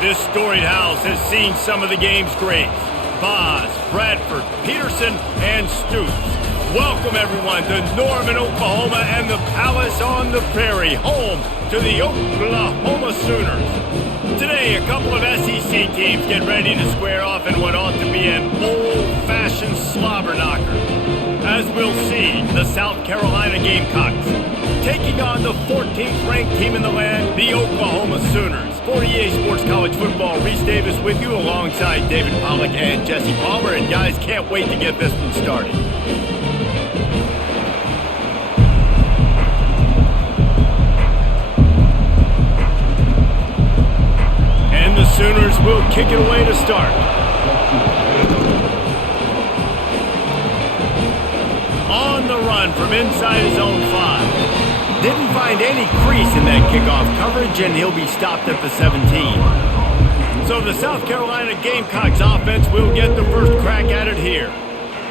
This storied house has seen some of the game's greats. Boz, Bradford, Peterson, and Stoops. Welcome, everyone, to Norman, Oklahoma, and the Palace on the Prairie, home to the Oklahoma Sooners. Today, a couple of SEC teams get ready to square off in what ought to be an old-fashioned slobber knocker. As we'll see, the South Carolina Gamecocks taking on the 14th-ranked team in the land, the Oklahoma Sooners. For EA Sports College Football, Reese Davis with you alongside David Pollack and Jesse Palmer. And guys, can't wait to get this one started. And the Sooners will kick it away to start. On the run from inside his own 5. Didn't find any crease in that kickoff coverage, and he'll be stopped at the 17. So the South Carolina Gamecocks offense will get the first crack at it here.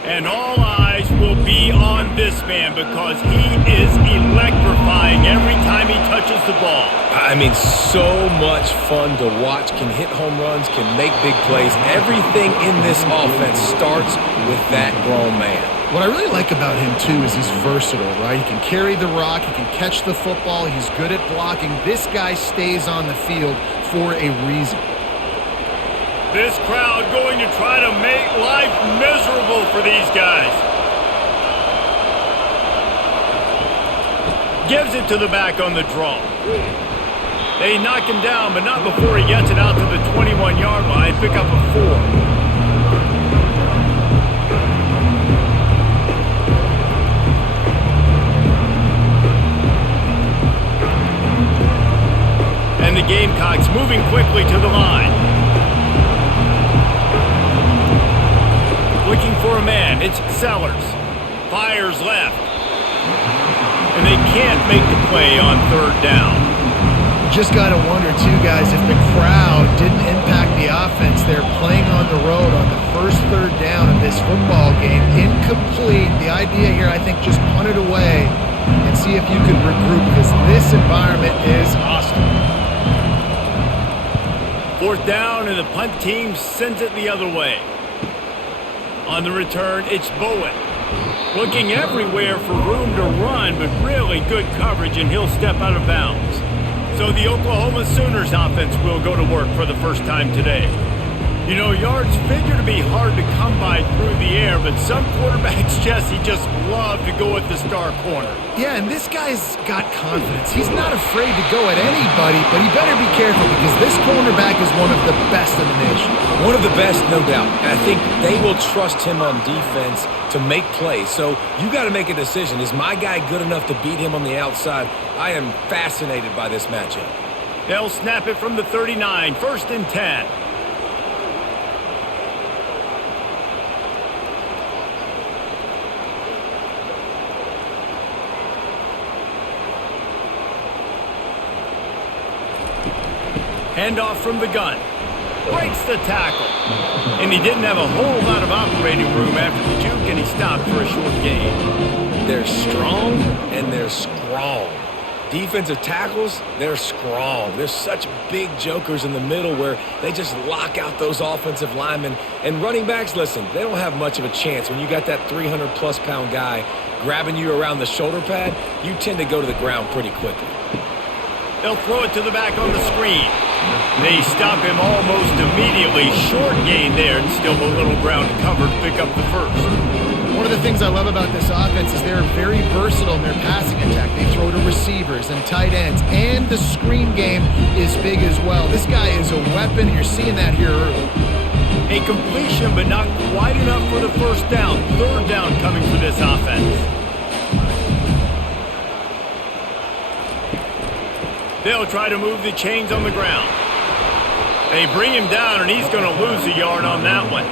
And all eyes will be on this man because he is electrifying every time he touches the ball. I mean, so much fun to watch. Can hit home runs, can make big plays. Everything in this offense starts with that grown man. What I really like about him, too, is he's versatile, right? He can carry the rock, he can catch the football, he's good at blocking. This guy stays on the field for a reason. This crowd going to try to make life miserable for these guys. Gives it to the back on the draw. They knock him down, but not before he gets it out to the 21-yard line. Pick up a 4. And the Gamecocks moving quickly to the line. Looking for a man, it's Sellers. Fires left. And they can't make the play on third down. Just got to wonder, too, guys, if the crowd didn't impact the offense. They're playing on the road on the first third down of this football game. Incomplete. The idea here, I think, just punt it away and see if you could regroup because this environment is hostile. Fourth down, and the punt team sends it the other way. On the return, it's Bowen. Looking everywhere for room to run, but really good coverage, and he'll step out of bounds. So the Oklahoma Sooners offense will go to work for the first time today. You know, yards figure to be hard to come by through the air, but some quarterbacks, Jesse, just love to go at the star corner. Yeah, and this guy's got confidence. He's not afraid to go at anybody, but he better be careful because this cornerback is one of the best in the nation. One of the best, no doubt. And I think they will trust him on defense to make plays. So you got to make a decision. Is my guy good enough to beat him on the outside? I am fascinated by this matchup. They'll snap it from the 39, 1st and 10. Handoff from the gun. Breaks the tackle. And he didn't have a whole lot of operating room after the juke, and he stopped for a short gain. They're strong, and they're strong. Defensive tackles, they're strong. There's such big jokers in the middle where they just lock out those offensive linemen. And running backs, listen, they don't have much of a chance. When you got that 300-plus pound guy grabbing you around the shoulder pad, you tend to go to the ground pretty quickly. They'll throw it to the back on the screen. They stop him almost immediately. Short gain there, and still a little ground covered to pick up the first. One of the things I love about this offense is they're very versatile in their passing attack. They throw to receivers and tight ends, and the screen game is big as well. This guy is a weapon. You're seeing that here early. A completion, but not quite enough for the first down. Third down coming for this offense. They'll try to move the chains on the ground. They bring him down, and he's going to lose a yard on that one.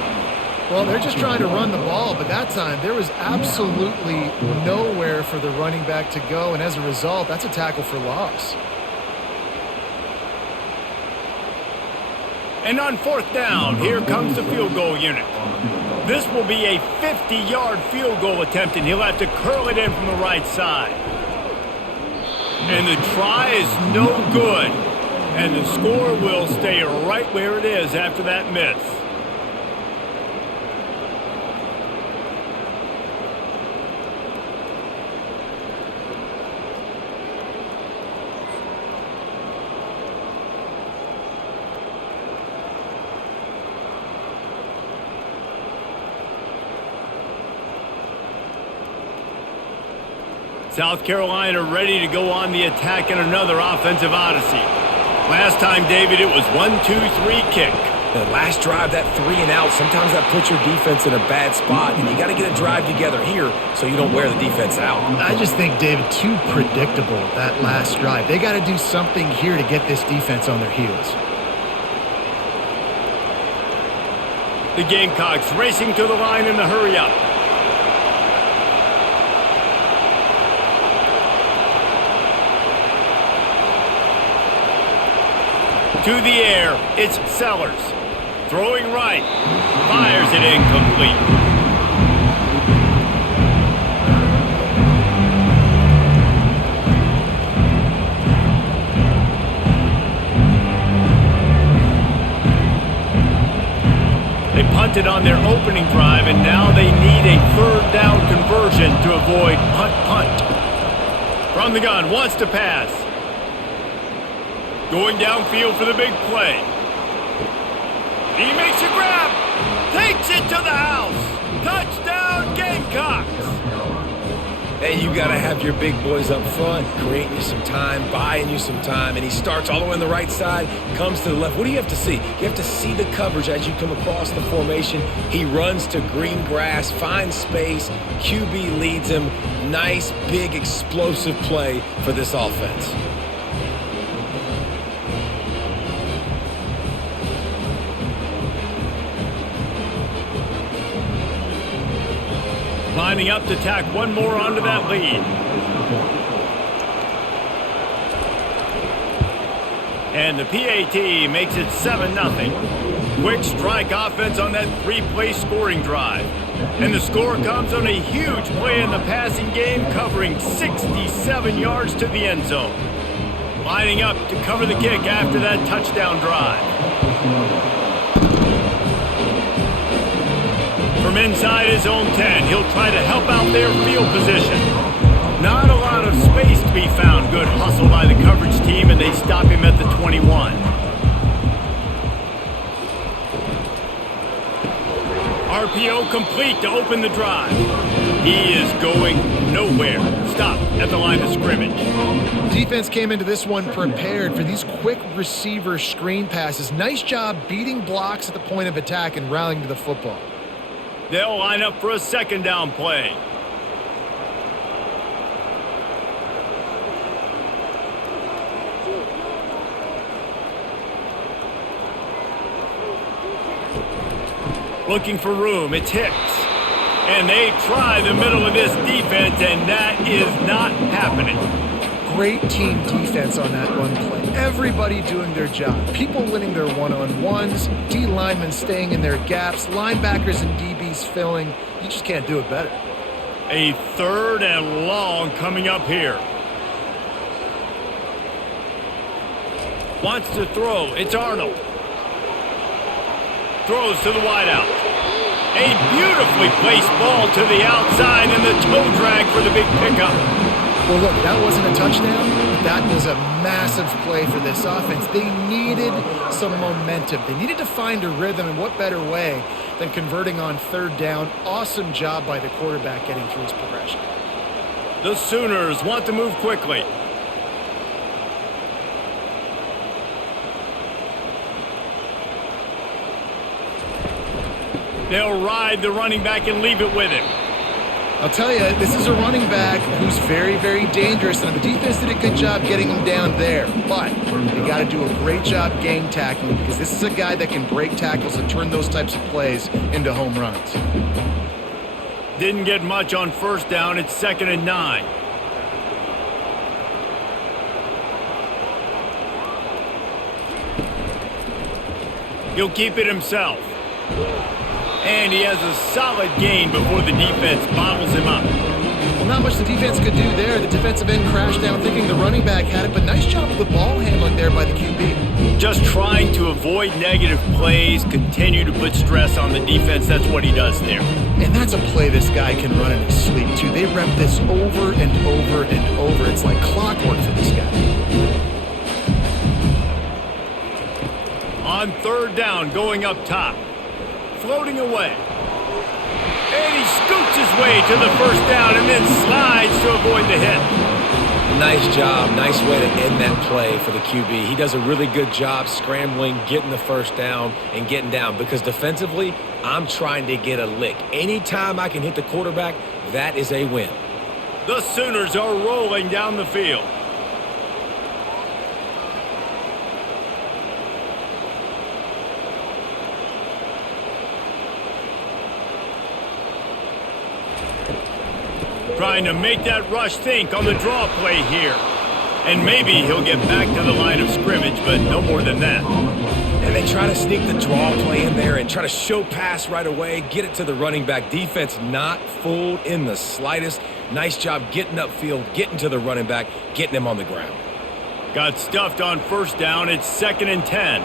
Well, they're just trying to run the ball, but that time there was absolutely nowhere for the running back to go, and as a result, that's a tackle for loss. And on fourth down, here comes the field goal unit. This will be a 50-yard field goal attempt, and he'll have to curl it in from the right side. And the try is no good. And the score will stay right where it is after that miss. South Carolina ready to go on the attack in another offensive odyssey. Last time, David, it was 1-2-3 kick. The last drive, that 3 and out, sometimes that puts your defense in a bad spot, and you got to get a drive together here so you don't wear the defense out. I just think, David, too predictable, that last drive. They got to do something here to get this defense on their heels. The Gamecocks racing to the line in the hurry-up. To the air, it's Sellers. Throwing right. Fires it incomplete. They punted on their opening drive, and now they need a third down conversion to avoid punt. From the gun, wants to pass. Going downfield for the big play. He makes a grab. Takes it to the house. Touchdown, Gamecocks. Hey, you got to have your big boys up front, creating you some time, buying you some time, and he starts all the way on the right side, comes to the left. What do you have to see? You have to see the coverage as you come across the formation. He runs to green grass, finds space, QB leads him. Nice, big, explosive play for this offense. Lining up to tack one more onto that lead. And the PAT makes it 7-0. Quick strike offense on that 3-play scoring drive. And the score comes on a huge play in the passing game, covering 67 yards to the end zone. Lining up to cover the kick after that touchdown drive. From inside his own 10, he'll try to help out their field position. Not a lot of space to be found. Good hustle by the coverage team, and they stop him at the 21. RPO complete to open the drive. He is going nowhere. Stop at the line of scrimmage. Defense came into this one prepared for these quick receiver screen passes. Nice job beating blocks at the point of attack and rallying to the football. They'll line up for a second down play. Looking for room, it's Hicks. And they try the middle of this defense, and that is not happening. Great team defense on that run play. Everybody doing their job. People winning their one-on-ones, D linemen staying in their gaps, linebackers and DBs filling. You just can't do it better. A 3rd and long coming up here. Wants to throw. It's Arnold. Throws to the wideout. A beautifully placed ball to the outside, and the toe drag for the big pickup. Well, look, that wasn't a touchdown, but that was a massive play for this offense. They needed some momentum. They needed to find a rhythm, and what better way than converting on 3rd down. Awesome job by the quarterback getting through his progression. The Sooners want to move quickly. They'll ride the running back and leave it with him. I'll tell you, this is a running back who's very, very dangerous, and the defense did a good job getting him down there. But they got to do a great job game tackling, because this is a guy that can break tackles and turn those types of plays into home runs. Didn't get much on 1st down. It's 2nd and 9. He'll keep it himself. And he has a solid gain before the defense bottles him up. Well, not much the defense could do there. The defensive end crashed down thinking the running back had it, but nice job of the ball handling there by the QB. Just trying to avoid negative plays, continue to put stress on the defense. That's what he does there. And that's a play this guy can run in his sleep, too. They rep this over and over and over. It's like clockwork for this guy. On third down, going up top. Floating away. And he scoots his way to the first down and then slides to avoid the hit. Nice job. Nice way to end that play for the QB. He does a really good job scrambling, getting the first down, and getting down. Because defensively, I'm trying to get a lick. Anytime I can hit the quarterback, that is a win. The Sooners are rolling down the field. Trying to make that rush think on the draw play here. And maybe he'll get back to the line of scrimmage, but no more than that. And they try to sneak the draw play in there and try to show pass right away, get it to the running back. Defense not fooled in the slightest. Nice job getting upfield, getting to the running back, getting him on the ground. Got stuffed on first down. It's 2nd and 10.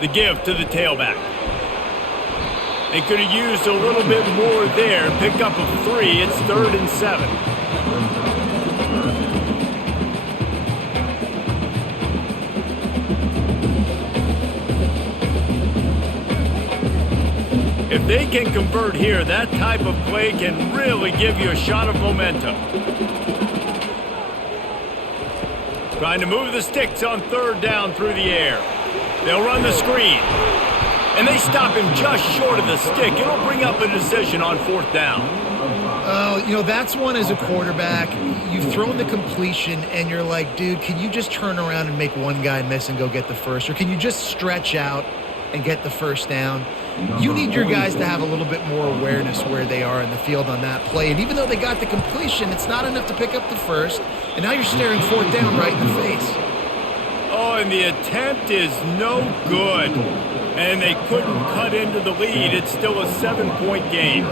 The give to the tailback. They could have used a little bit more there. Pick up a 3. It's 3rd and 7. If they can convert here, that type of play can really give you a shot of momentum. Trying to move the sticks on third down through the air. They'll run the screen. And they stop him just short of the stick. It'll bring up a decision on 4th down. You know, that's one as a quarterback. You've thrown the completion, and you're like, dude, can you just turn around and make one guy miss and go get the first? Or can you just stretch out and get the first down? You need your guys to have a little bit more awareness where they are in the field on that play. And even though they got the completion, it's not enough to pick up the first. And now you're staring 4th down right in the face. Oh, and the attempt is no good. And they couldn't cut into the lead. It's still a 7-point game.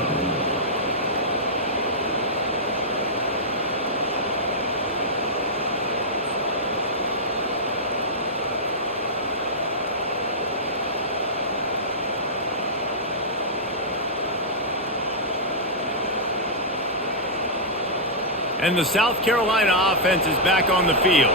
And the South Carolina offense is back on the field.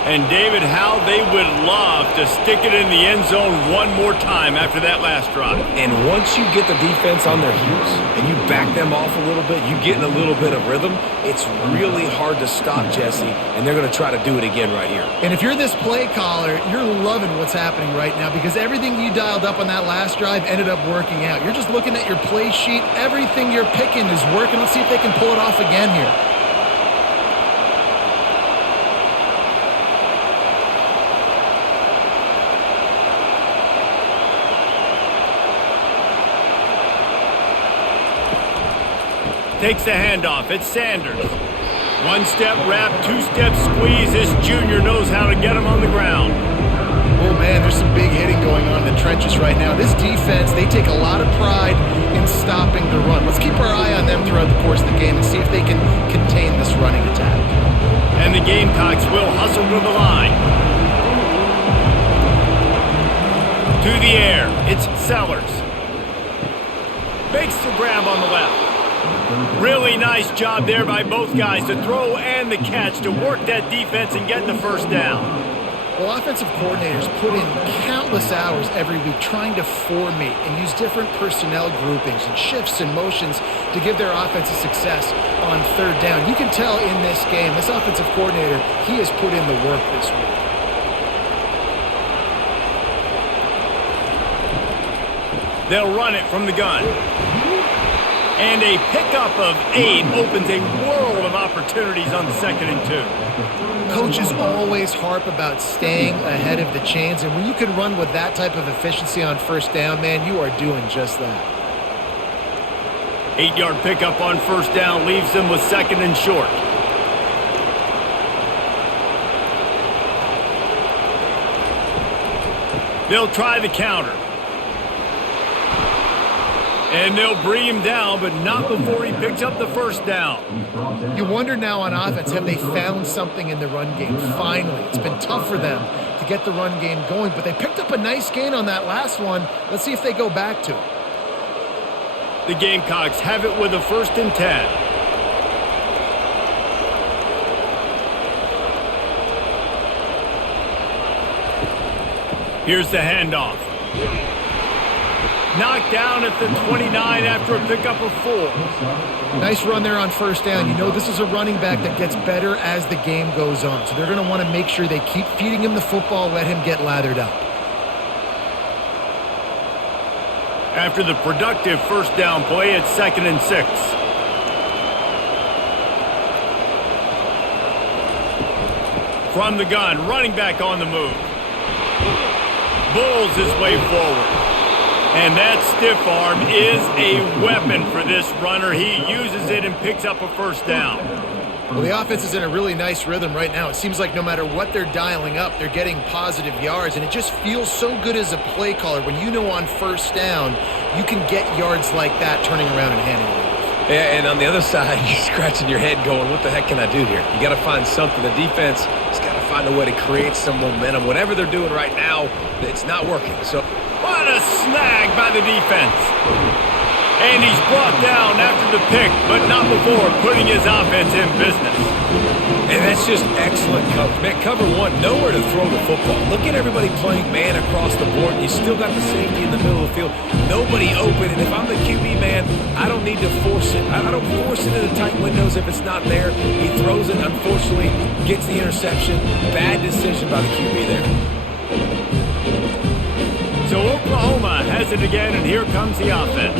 And David, how they would love to stick it in the end zone one more time after that last drive. And once you get the defense on their heels and you back them off a little bit, you get in a little bit of rhythm, it's really hard to stop, Jesse, and they're going to try to do it again right here. And if you're this play caller, you're loving what's happening right now because everything you dialed up on that last drive ended up working out. You're just looking at your play sheet. Everything you're picking is working. Let's see if they can pull it off again here. Takes the handoff. It's Sanders. One-step wrap, two-step squeeze. This junior knows how to get him on the ground. Oh, man, there's some big hitting going on in the trenches right now. This defense, they take a lot of pride in stopping the run. Let's keep our eye on them throughout the course of the game and see if they can contain this running attack. And the Gamecocks will hustle to the line. To the air. It's Sellers. Makes the grab on the left. Really nice job there by both guys to throw and the catch to work that defense and get the first down. Well, offensive coordinators put in countless hours every week trying to formate and use different personnel groupings and shifts and motions to give their offensive success on third down. You can tell in this game, this offensive coordinator, he has put in the work this week. They'll run it from the gun. And a pickup of 8 opens a world of opportunities on 2nd and 2. Coaches always harp about staying ahead of the chains, and when you can run with that type of efficiency on first down, man, you are doing just that. 8-yard pickup on first down leaves them with 2nd and short. They'll try the counter. And they'll bring him down, but not before he picks up the first down. You wonder now on offense, have they found something in the run game? Finally, it's been tough for them to get the run game going, but they picked up a nice gain on that last one. Let's see if they go back to it. The Gamecocks have it with a 1st and 10. Here's the handoff. Knocked down at the 29 after a pickup of 4. Nice run there on 1st down. You know this is a running back that gets better as the game goes on. So they're going to want to make sure they keep feeding him the football, let him get lathered up. After the productive 1st down play, it's 2nd and 6. From the gun, running back on the move. Bulls his way forward. And that stiff arm is a weapon for this runner. He uses it and picks up a 1st down. Well, the offense is in a really nice rhythm right now. It seems like no matter what they're dialing up, they're getting positive yards, and it just feels so good as a play caller when you know on 1st down you can get yards like that turning around and handing it off. Yeah, and on the other side, you're scratching your head going, what the heck can I do here? You got to find something. The defense has got to find a way to create some momentum. Whatever they're doing right now, it's not working. So what a snag by the defense. And he's brought down after the pick, but not before putting his offense in business. And that's just excellent coverage. Man, cover one, nowhere to throw the football. Look at everybody playing man across the board. You still got the safety in the middle of the field. Nobody open. And if I'm the QB, man, I don't need to force it. I don't force it into tight windows if it's not there. He throws it, unfortunately, gets the interception. Bad decision by the QB there. So Oklahoma has it again, and here comes the offense.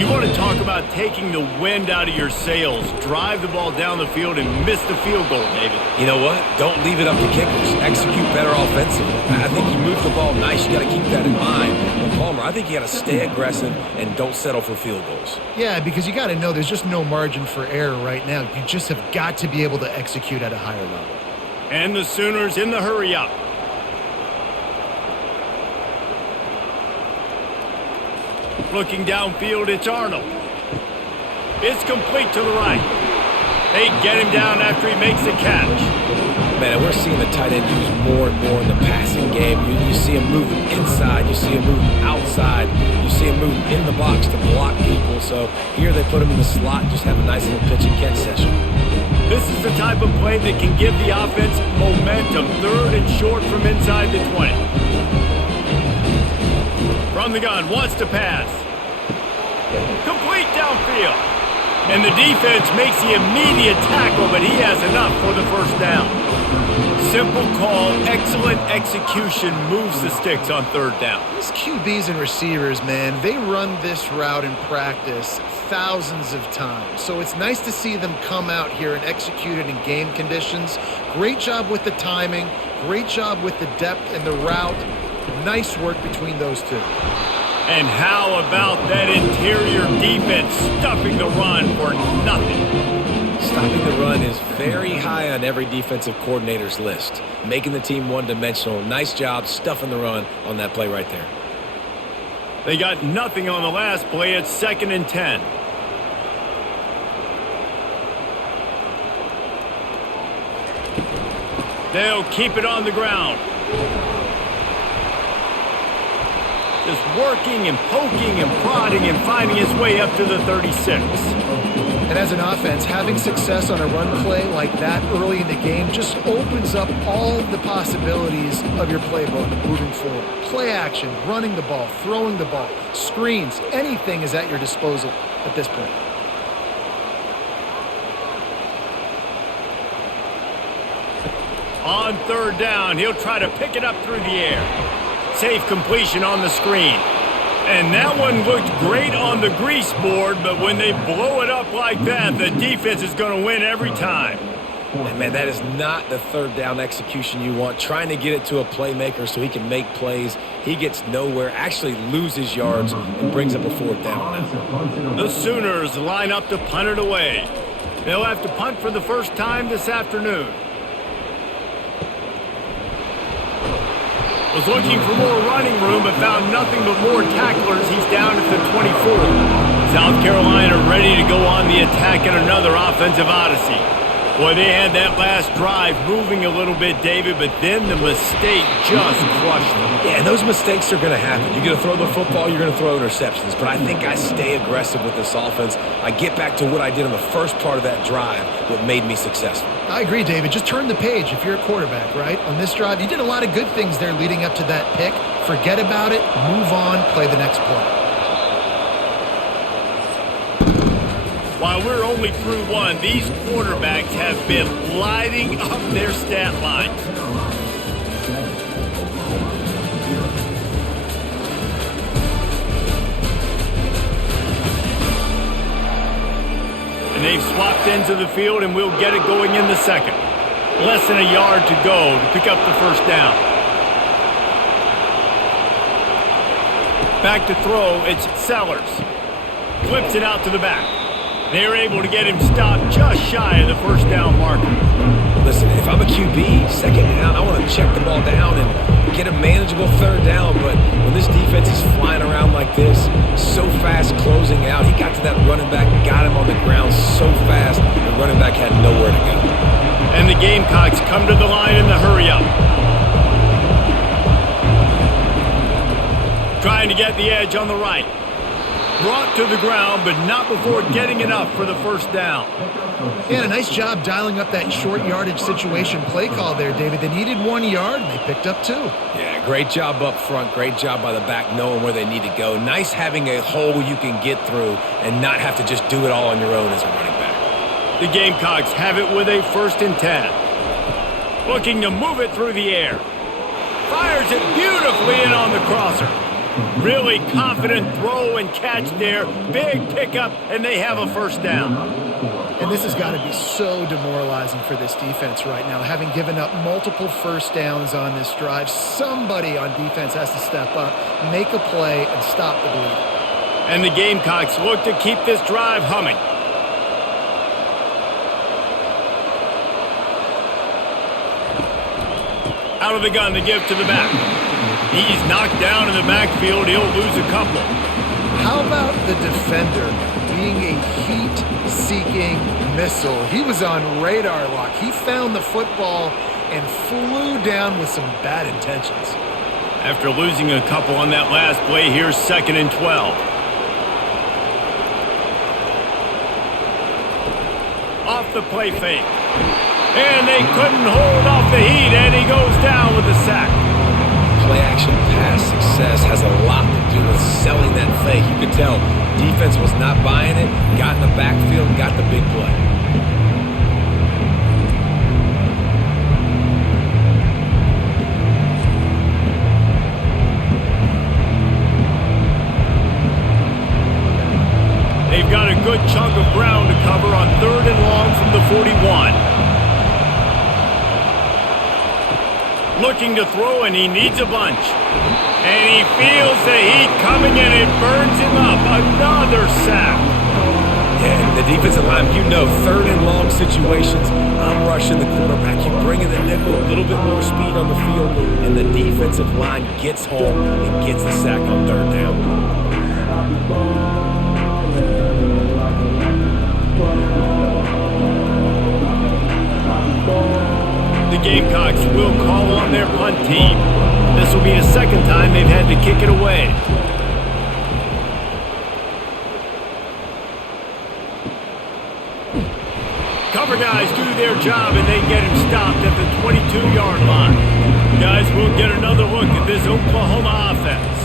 You want to talk about taking the wind out of your sails. Drive the ball down the field and miss the field goal, David. You know what? Don't leave it up to kickers. Execute better offensively. I think you move the ball nice. You got to keep that in mind. But Palmer, I think you got to stay aggressive and don't settle for field goals. Yeah, because you got to know there's just no margin for error right now. You just have got to be able to execute at a higher level. And the Sooners in the hurry up. Looking downfield, it's Arnold. It's complete to the right. They get him down after he makes the catch. Man, we're seeing the tight end used more and more in the passing game. You see him moving inside. You see him moving outside. You see him moving in the box to block people. So here they put him in the slot and just have a nice little pitch and catch session. This is the type of play that can give the offense momentum. 3rd and short from inside the 20. From the gun, wants to pass. Complete downfield. And the defense makes the immediate tackle, but he has enough for the 1st down. Simple call, excellent execution, moves the sticks on 3rd down. These QBs and receivers, man, they run this route in practice thousands of times. So it's nice to see them come out here and execute it in game conditions. Great job with the timing. Great job with the depth and the route. Nice work between those two. And how about that interior defense stuffing the run for nothing? Stopping the run is very high on every defensive coordinator's list. Making the team one-dimensional. Nice job stuffing the run on that play right there. They got nothing on the last play. It's 2nd and 10. They'll keep it on the ground. Just working and poking and prodding and finding his way up to the 36. And as an offense, having success on a run play like that early in the game just opens up all the possibilities of your playbook moving forward. Play action, running the ball, throwing the ball, screens, anything is at your disposal at this point. On 3rd down, he'll try to pick it up through the air. Safe completion on the screen. And that one looked great on the grease board, but when they blow it up like that, the defense is going to win every time. And man, that is not the 3rd down execution you want. Trying to get it to a playmaker so he can make plays. He gets nowhere, actually loses yards, and brings up a 4th down now. The Sooners line up to punt it away. They'll have to punt for the first time this afternoon. Was looking for more running room, but found nothing but more tacklers. He's down at the 24. South Carolina ready to go on the attack in another offensive odyssey. Boy, they had that last drive moving a little bit, David, but then the mistake just crushed them. Yeah, and those mistakes are going to happen. You're going to throw the football, you're going to throw interceptions. But I think I stay aggressive with this offense. I get back to what I did in the first part of that drive, what made me successful. I agree, David. Just turn the page if you're a quarterback, right? On this drive, you did a lot of good things there leading up to that pick. Forget about it, move on, play the next play. While we're only through one, these quarterbacks have been lighting up their stat lines. And they've swapped into the field, and we'll get it going in the second. Less than a yard to go to pick up the first down. Back to throw, it's Sellers. Flips it out to the back. They're able to get him stopped just shy of the first down marker. Listen, if I'm a QB, second down, I want to check the ball down and get a manageable third down. But when this defense is flying around like this, so fast closing out, he got to that running back, got him on the ground so fast, the running back had nowhere to go. And the Gamecocks come to the line in the hurry-up. Trying to get the edge on the right. Brought to the ground, but not before getting enough for the first down. Yeah, a nice job dialing up that short yardage situation play call there, David. They needed 1 yard, and they picked up 2. Yeah, great job up front. Great job by the back knowing where they need to go. Nice having a hole you can get through and not have to just do it all on your own as a running back. The Gamecocks have it with a 1st and 10. Looking to move it through the air. Fires it beautifully in on the crosser. Really confident throw and catch there. Big pickup, and they have a first down. And this has got to be so demoralizing for this defense right now. Having given up multiple first downs on this drive, somebody on defense has to step up, make a play, and stop the bleed. And the Gamecocks look to keep this drive humming. Out of the gun to give to the back. He's knocked down in the backfield. He'll lose a couple. How about the defender being a heat-seeking missile? He was on radar lock. He found the football and flew down with some bad intentions. After losing a couple on that last play, here's 2nd and 12. Off the play fake. And they couldn't hold off the heat, and he goes down with the sack. Play-action pass success has a lot to do with selling that fake. You could tell defense was not buying it, got in the backfield, got the big play. They've got a good chunk of ground to cover on 3rd and long from the 41. Looking to throw, and he needs a bunch. And he feels the heat coming, and it burns him up. Another sack. Yeah, and the defensive line, you know, 3rd and long situations, I'm rushing the quarterback. You bring in the nickel, a little bit more speed on the field, and the defensive line gets home and gets the sack on 3rd down. The Gamecocks will call on their punt team. This will be the 2nd time they've had to kick it away. Cover guys do their job, and they get him stopped at the 22-yard line. Guys, we'll get another look at this Oklahoma offense.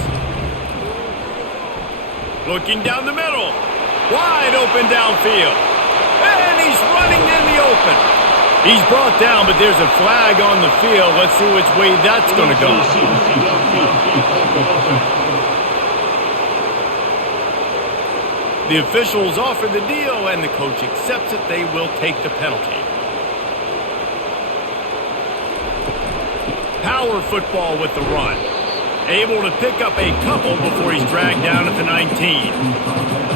Looking down the middle. Wide open downfield. And he's running in the open. He's brought down, but there's a flag on the field. Let's see which way that's going to go. The officials offer the deal, and the coach accepts it. They will take the penalty. Power football with the run. Able to pick up a couple before he's dragged down at the 19.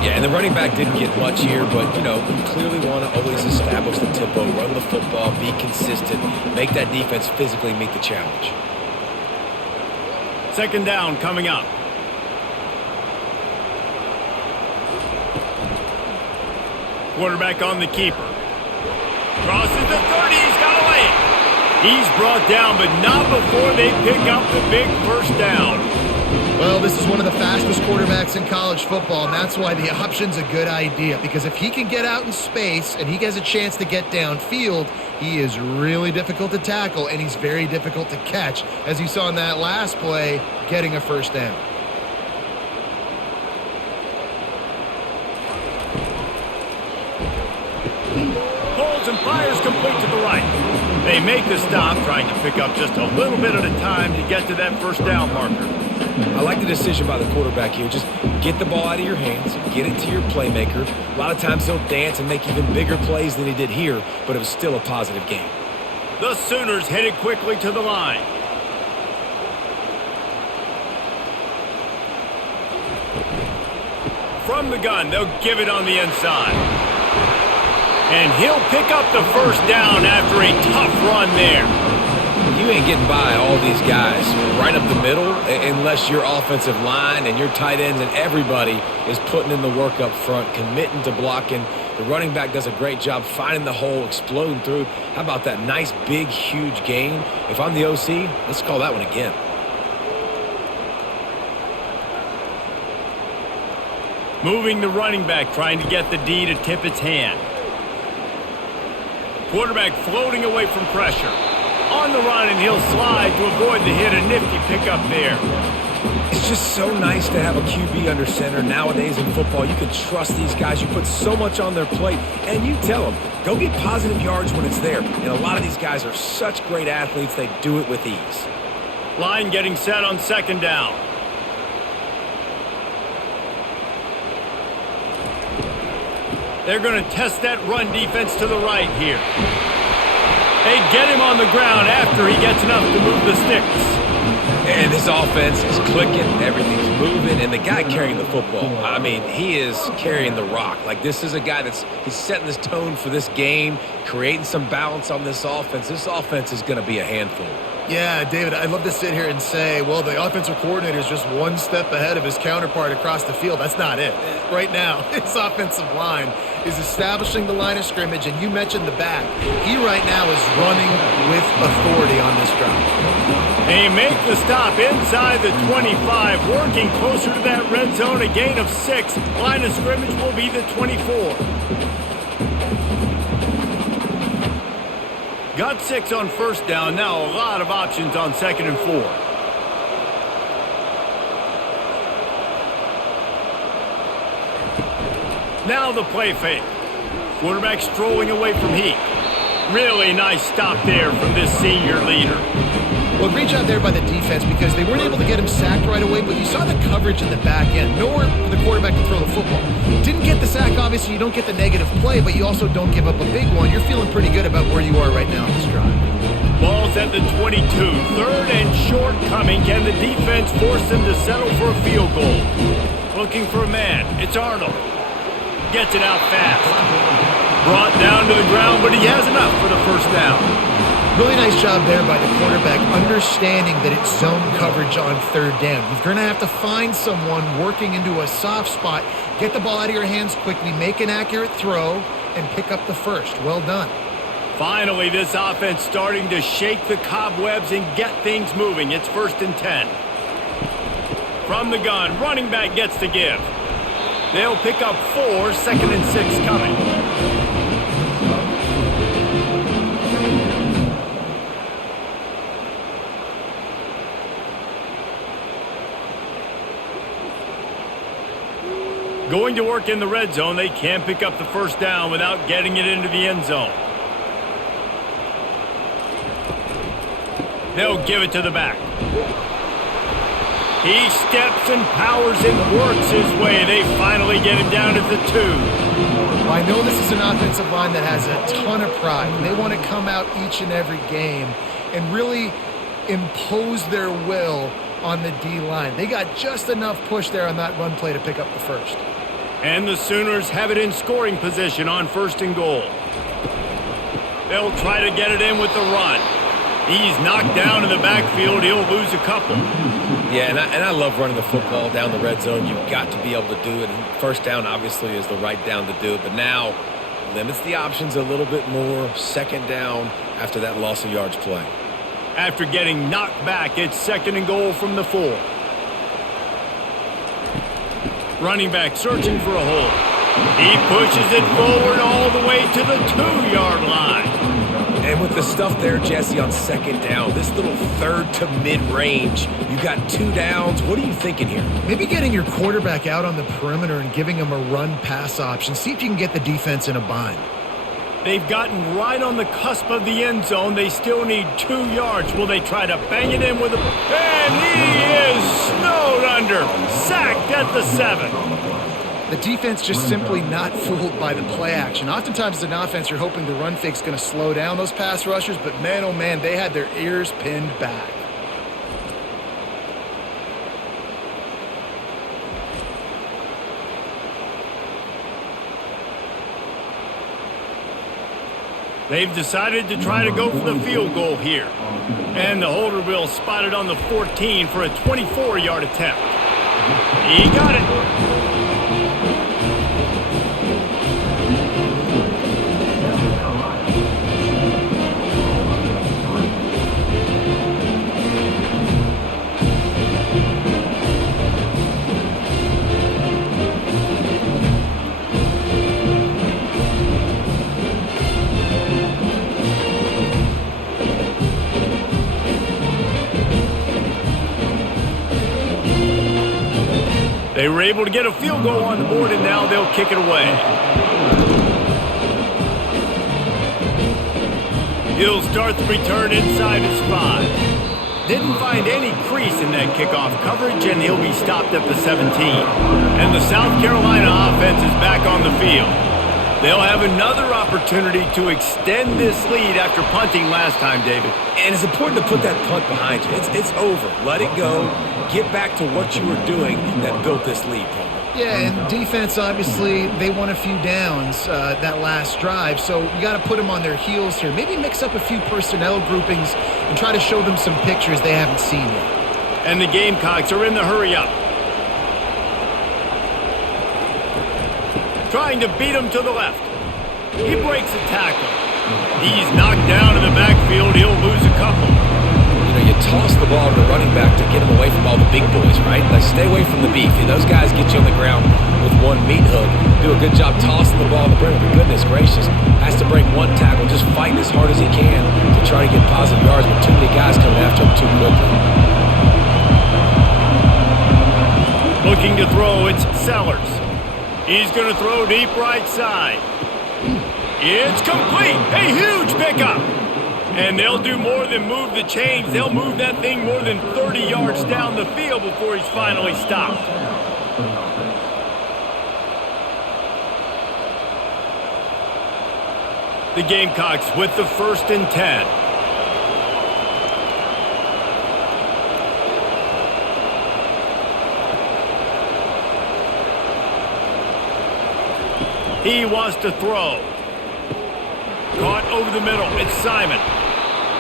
Yeah, and the running back didn't get much here, but, you know, you clearly want to always establish the tempo, run the football, be consistent, make that defense physically meet the challenge. Second down coming up. Quarterback on the keeper. Crosses the 30. He's got away. He's brought down, but not before they pick up the big first down. Well, this is one of the fastest quarterbacks in college football, and that's why the option's a good idea. Because if he can get out in space and he has a chance to get downfield, he is really difficult to tackle, and he's very difficult to catch. As you saw in that last play, getting a first down. Holds and fires complete to the right. They make the stop, trying to pick up just a little bit at a time to get to that first down marker. I like the decision by the quarterback here. Just get the ball out of your hands, get it to your playmaker. A lot of times he'll dance and make even bigger plays than he did here, but it was still a positive game. The Sooners headed quickly to the line. From the gun, they'll give it on the inside. And he'll pick up the first down after a tough run there. You ain't getting by all these guys right up the middle unless your offensive line and your tight ends and everybody is putting in the work up front, committing to blocking. The running back does a great job finding the hole, exploding through. How about that nice, big, huge gain? If I'm the OC, let's call that one again. Moving the running back, trying to get the D to tip its hand. Quarterback floating away from pressure. On the run, and he'll slide to avoid the hit. A nifty pickup there. It's just so nice to have a QB under center. Nowadays in football, you can trust these guys. You put so much on their plate, and you tell them, go get positive yards when it's there. And a lot of these guys are such great athletes, they do it with ease. Line getting set on second down. They're going to test that run defense to the right here. They get him on the ground after he gets enough to move the sticks. And this offense is clicking, everything's moving, and the guy carrying the football, I mean, he is carrying the rock. Like, this is a guy he's setting this tone for this game, creating some balance on this offense. This offense is going to be a handful. Yeah, David, I'd love to sit here and say, well, the offensive coordinator is just one step ahead of his counterpart across the field. That's not it. Right now, his offensive line is establishing the line of scrimmage, and you mentioned the back. He right now is running with authority on this drive. They make the stop inside the 25, working closer to that red zone, a gain of 6. Line of scrimmage will be the 24. Got 6 on first down. Now a lot of options on second and 4. Now the play fake. Quarterback strolling away from heat. Really nice stop there from this senior leader. Well, great job there by the defense because they weren't able to get him sacked right away, but you saw the coverage in the back end. Nowhere for the quarterback to throw the football. Didn't get the sack, obviously. You don't get the negative play, but you also don't give up a big one. You're feeling pretty good about where you are right now in this drive. Ball's at the 22. Third and short coming. Can the defense force them to settle for a field goal? Looking for a man. It's Arnold. Gets it out fast. Brought down to the ground, but he has enough for the first down. Really nice job there by the quarterback, understanding that it's zone coverage on third down. You're going to have to find someone working into a soft spot, get the ball out of your hands quickly, make an accurate throw, and pick up the first. Well done. Finally, this offense starting to shake the cobwebs and get things moving. It's 1st and 10. From the gun, running back gets the give. They'll pick up 4, 2nd and 6 coming. Going to work in the red zone. They can't pick up the first down without getting it into the end zone. They'll give it to the back. He steps and powers and works his way. They finally get him down at the 2. Well, I know this is an offensive line that has a ton of pride. They want to come out each and every game and really impose their will on the D-line. They got just enough push there on that run play to pick up the first. And the Sooners have it in scoring position on 1st and goal. They'll try to get it in with the run. He's knocked down in the backfield. He'll lose a couple. Yeah, and I love running the football down the red zone. You've got to be able to do it. And first down, obviously, is the right down to do it. But now limits the options a little bit more. Second down after that loss of yards play. After getting knocked back, it's 2nd and goal from the 4. Running back searching for a hole. He pushes it forward all the way to the 2-yard line. And with the stuff there, Jesse, on 2nd down, this little third to mid-range, you got 2 downs. What are you thinking here? Maybe getting your quarterback out on the perimeter and giving him a run-pass option. See if you can get the defense in a bind. They've gotten right on the cusp of the end zone. They still need 2 yards. Will they try to bang it in with a... And he is snowed under. Sacked at the 7. The defense just simply not fooled by the play action. Oftentimes as an offense, you're hoping the run fake's going to slow down those pass rushers, but man, oh man, they had their ears pinned back. They've decided to try to go for the field goal here. And the holder will spot it on the 14 for a 24-yard attempt. He got it. They were able to get a field goal on the board, and now they'll kick it away. He'll start the return inside his 5. Didn't find any crease in that kickoff coverage, and he'll be stopped at the 17. And the South Carolina offense is back on the field. They'll have another opportunity to extend this lead after punting last time, David. And it's important to put that punt behind you. It's over. Let it go. Get back to what you were doing that built this lead, Paul. Yeah, and defense, obviously, they won a few downs that last drive, so you got to put them on their heels here. Maybe mix up a few personnel groupings and try to show them some pictures they haven't seen yet. And the Gamecocks are in the hurry-up. Trying to beat him to the left. He breaks a tackle. He's knocked down in the backfield. He'll lose a couple. You know, you toss the ball to the running back to get him away from all the big boys, right? Like, stay away from the beef. And those guys get you on the ground with one meat hook. Do a good job tossing the ball to the perimeter. Goodness gracious. Has to break one tackle, just fighting as hard as he can to try to get positive yards, but too many guys coming after him too quickly. Looking to throw, it's Sellers. He's going to throw deep right side. It's complete. A huge pickup. And they'll do more than move the chains. They'll move that thing more than 30 yards down the field before he's finally stopped. The Gamecocks with the 1st and 10. He wants to throw. Caught over the middle. It's Simon.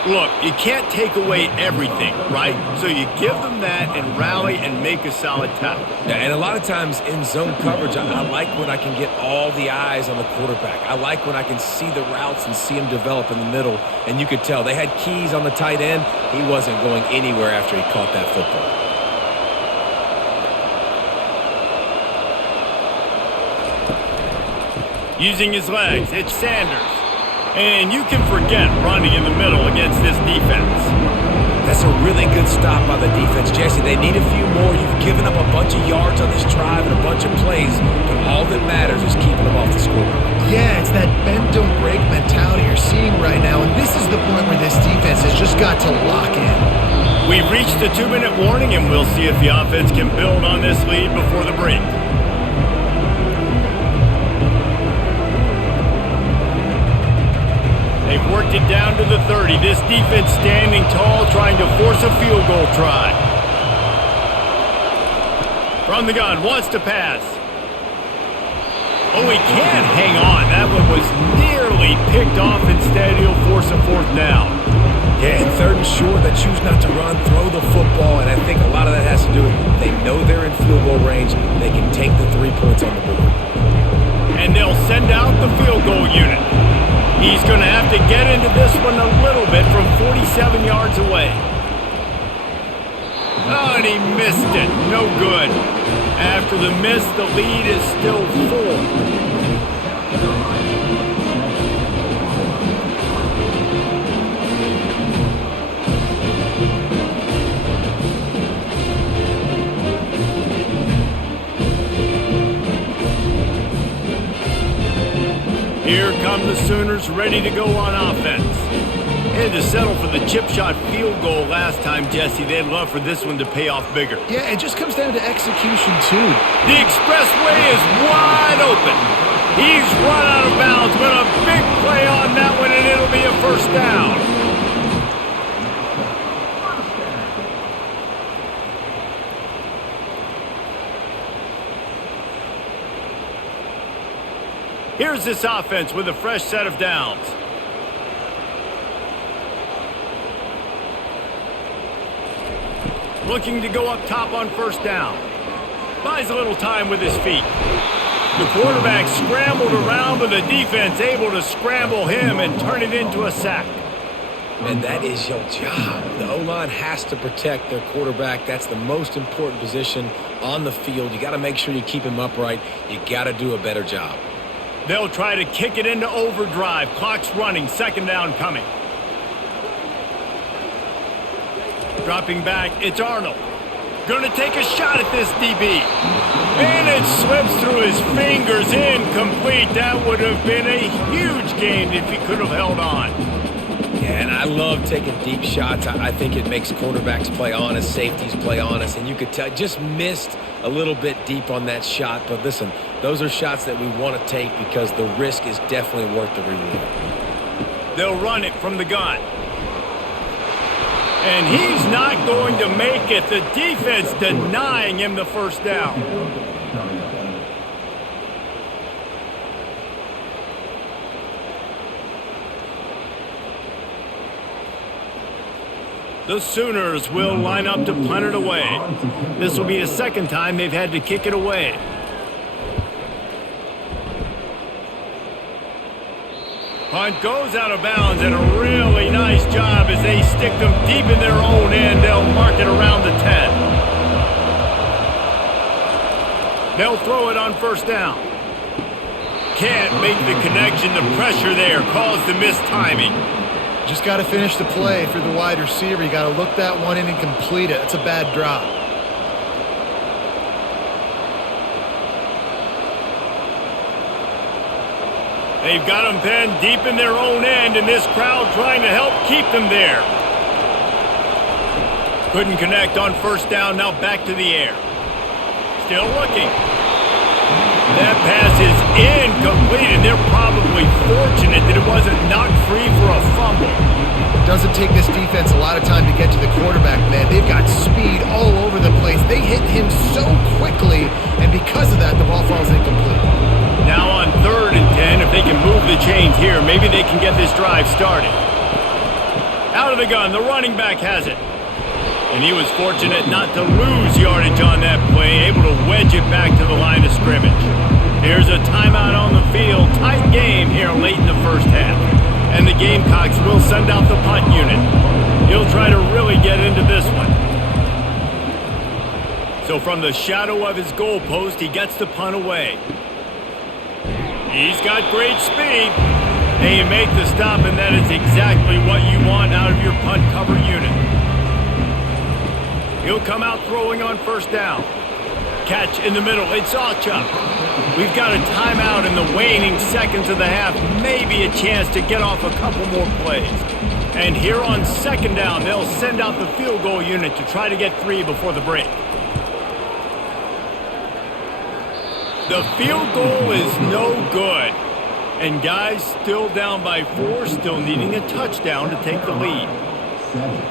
Look, you can't take away everything, right? So you give them that and rally and make a solid tackle. Yeah, and a lot of times in zone coverage, I like when I can get all the eyes on the quarterback. I like when I can see the routes and see him develop in the middle. And you could tell they had keys on the tight end. He wasn't going anywhere after he caught that football. Using his legs, it's Sanders. And you can forget running in the middle against this defense. That's a really good stop by the defense, Jesse. They need a few more. You've given up a bunch of yards on this drive and a bunch of plays, but all that matters is keeping them off the scoreboard. Yeah, it's that bend don't break mentality you're seeing right now, and this is the point where this defense has just got to lock in. We've reached the 2-minute warning, and we'll see if the offense can build on this lead before the break. They've worked it down to the 30. This defense standing tall, trying to force a field goal try. From the gun, wants to pass. Oh, he can't hang on. That one was nearly picked off. Instead, he'll force a 4th down. Yeah, and third and short, they choose not to run, throw the football, and I think a lot of that has to do with they know they're in field goal range. They can take the 3 points on the board. And they'll send out the field goal unit. He's going to have to get into this one a little bit from 47 yards away. Oh, and he missed it. No good. After the miss, the lead is still 4. Here come the Sooners ready to go on offense. They had to settle for the chip shot field goal last time, Jesse. They'd love for this one to pay off bigger. Yeah, it just comes down to execution, too. The expressway is wide open. He's run out of bounds, but a big play on that one, and it'll be a first down. Here's this offense with a fresh set of downs. Looking to go up top on first down. Buys a little time with his feet. The quarterback scrambled around, but the defense able to scramble him and turn it into a sack. And that is your job. The O-line has to protect their quarterback. That's the most important position on the field. You got to make sure you keep him upright. You got to do a better job. They'll try to kick it into overdrive. Clock's running. Second down coming. Dropping back, it's Arnold. Going to take a shot at this DB. And it slips through his fingers. Incomplete. That would have been a huge gain if he could have held on. Yeah, and I love taking deep shots. I think it makes quarterbacks play honest, safeties play honest, and you could tell just missed a little bit deep on that shot. But listen, those are shots that we want to take because the risk is definitely worth the reward. They'll run it from the gun. And he's not going to make it. The defense denying him the first down. The Sooners will line up to punt it away. This will be the second time they've had to kick it away. Punt goes out of bounds, and a really nice job as they stick them deep in their own end. They'll mark it around the 10. They'll throw it on first down. Can't make the connection. The pressure there caused the missed timing. Just got to finish the play for the wide receiver. You got to look that one in and complete it. It's a bad drop. They've got them pinned deep in their own end, and this crowd trying to help keep them there. Couldn't connect on first down. Now back to the air. Still looking. That pass is incomplete, and they're probably fortunate that it wasn't knocked free for a fumble. Doesn't take this defense a lot of time to get to the quarterback, man. They've got speed all over the place. They hit him so quickly, and because of that, the ball falls incomplete. Now on 3rd and 10, if they can move the chains here, maybe they can get this drive started. Out of the gun, the running back has it. And he was fortunate not to lose yardage on that play, able to wedge it back to the line of scrimmage. Here's a timeout on the field. Tight game here late in the first half. And the Gamecocks will send out the punt unit. He'll try to really get into this one. So from the shadow of his goalpost, he gets the punt away. He's got great speed. And you make the stop, and that is exactly what you want out of your punt cover unit. He'll come out throwing on first down. Catch in the middle. It's Alchuk. We've got a timeout in the waning seconds of the half. Maybe a chance to get off a couple more plays. And here on second down, they'll send out the field goal unit to try to get 3 before the break. The field goal is no good. And guys still down by 4, still needing a touchdown to take the lead.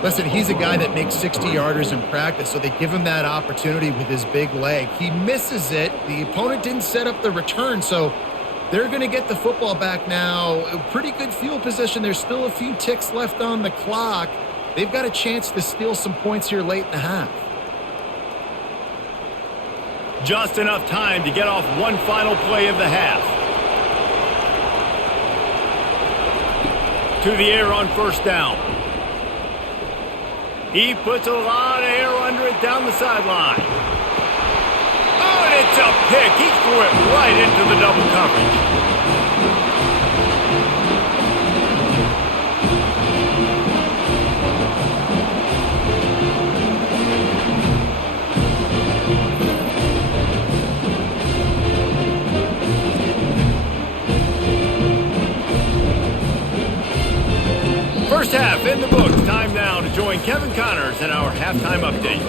Listen, he's a guy that makes 60-yarders in practice, so they give him that opportunity with his big leg. He misses it. The opponent didn't set up the return, so They're going to get the football back now. A pretty good field position. There's still a few ticks left on the clock. They've got a chance to steal some points here late in the half. Just enough time to get off one final play of the half. To the air on first down. He puts a lot of air under it down the sideline. Oh, and it's a pick. He threw it right into the double coverage. First half in the books. Time now to join Kevin Connors in our halftime update.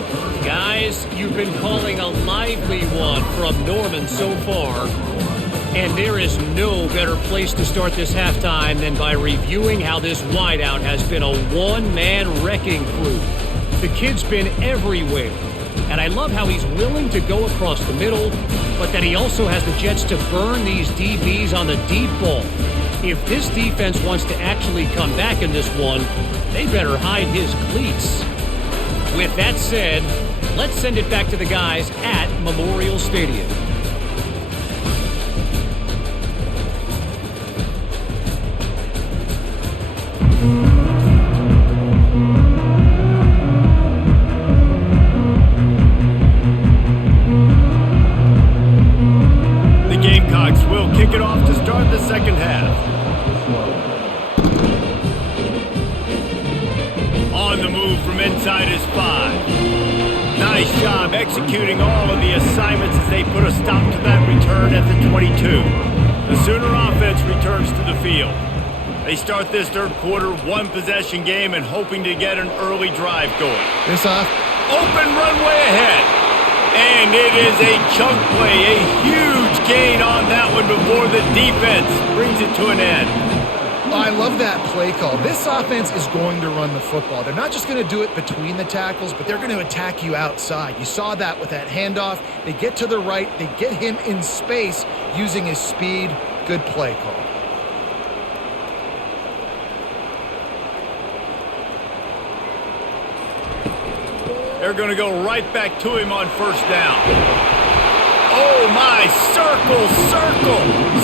Guys, you've been calling a lively one from Norman so far. And there is no better place to start this halftime than by reviewing how this wideout has been a one-man wrecking crew. The kid's been everywhere. And I love how he's willing to go across the middle, but that he also has the jets to burn these DBs on the deep ball. If this defense wants to actually come back in this one, they better hide his cleats. With that said, let's send it back to the guys at Memorial Stadium. The Gamecocks will kick it off to start the second half. On the move from inside his 5. Nice job executing all of the assignments as they put a stop to that return at the 22. The Sooner offense returns to the field. They start this third quarter one-possession game and hoping to get an early drive going. This off. Open runway ahead. And it is a chunk play, a huge gain on that one before the defense brings it to an end. I love that play call. This offense is going to run the football. They're not just going to do it between the tackles, but they're going to attack you outside. You saw that with that handoff. They get to the right. They get him in space using his speed. Good play call. They're going to go right back to him on first down. Oh, my. Circle.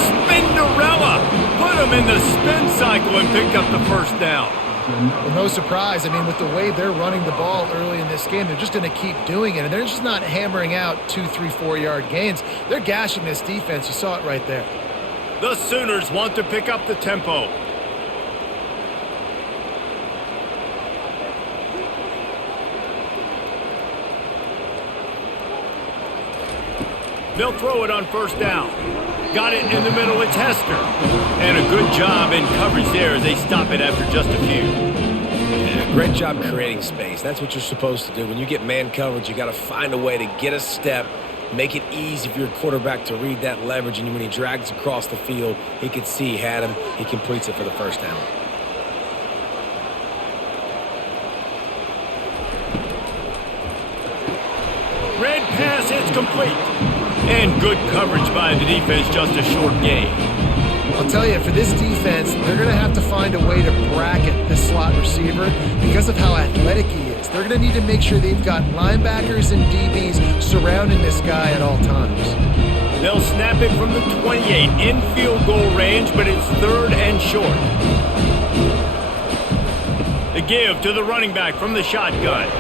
Spinderella. Put him in the spin cycle and pick up the first down. Well, no surprise. I mean, with the way they're running the ball early in this game, they're just going to keep doing it. And they're just not hammering out 2, 3, 4-yard gains. They're gashing this defense. You saw it right there. The Sooners want to pick up the tempo. They'll throw it on first down. Got it in the middle, it's Hester. And a good job in coverage there as they stop it after just a few. Yeah, great job creating space. That's what you're supposed to do. When you get man coverage, you got to find a way to get a step, make it easy for your quarterback to read that leverage, and when he drags across the field, he could see he had him. He completes it for the first down. Red pass, it's complete. And good coverage by the defense, just a short gain. I'll tell you, for this defense, they're going to have to find a way to bracket this slot receiver because of how athletic he is. They're going to need to make sure they've got linebackers and DBs surrounding this guy at all times. They'll snap it from the 28 in field goal range, but it's third and short. The give to the running back from the shotgun.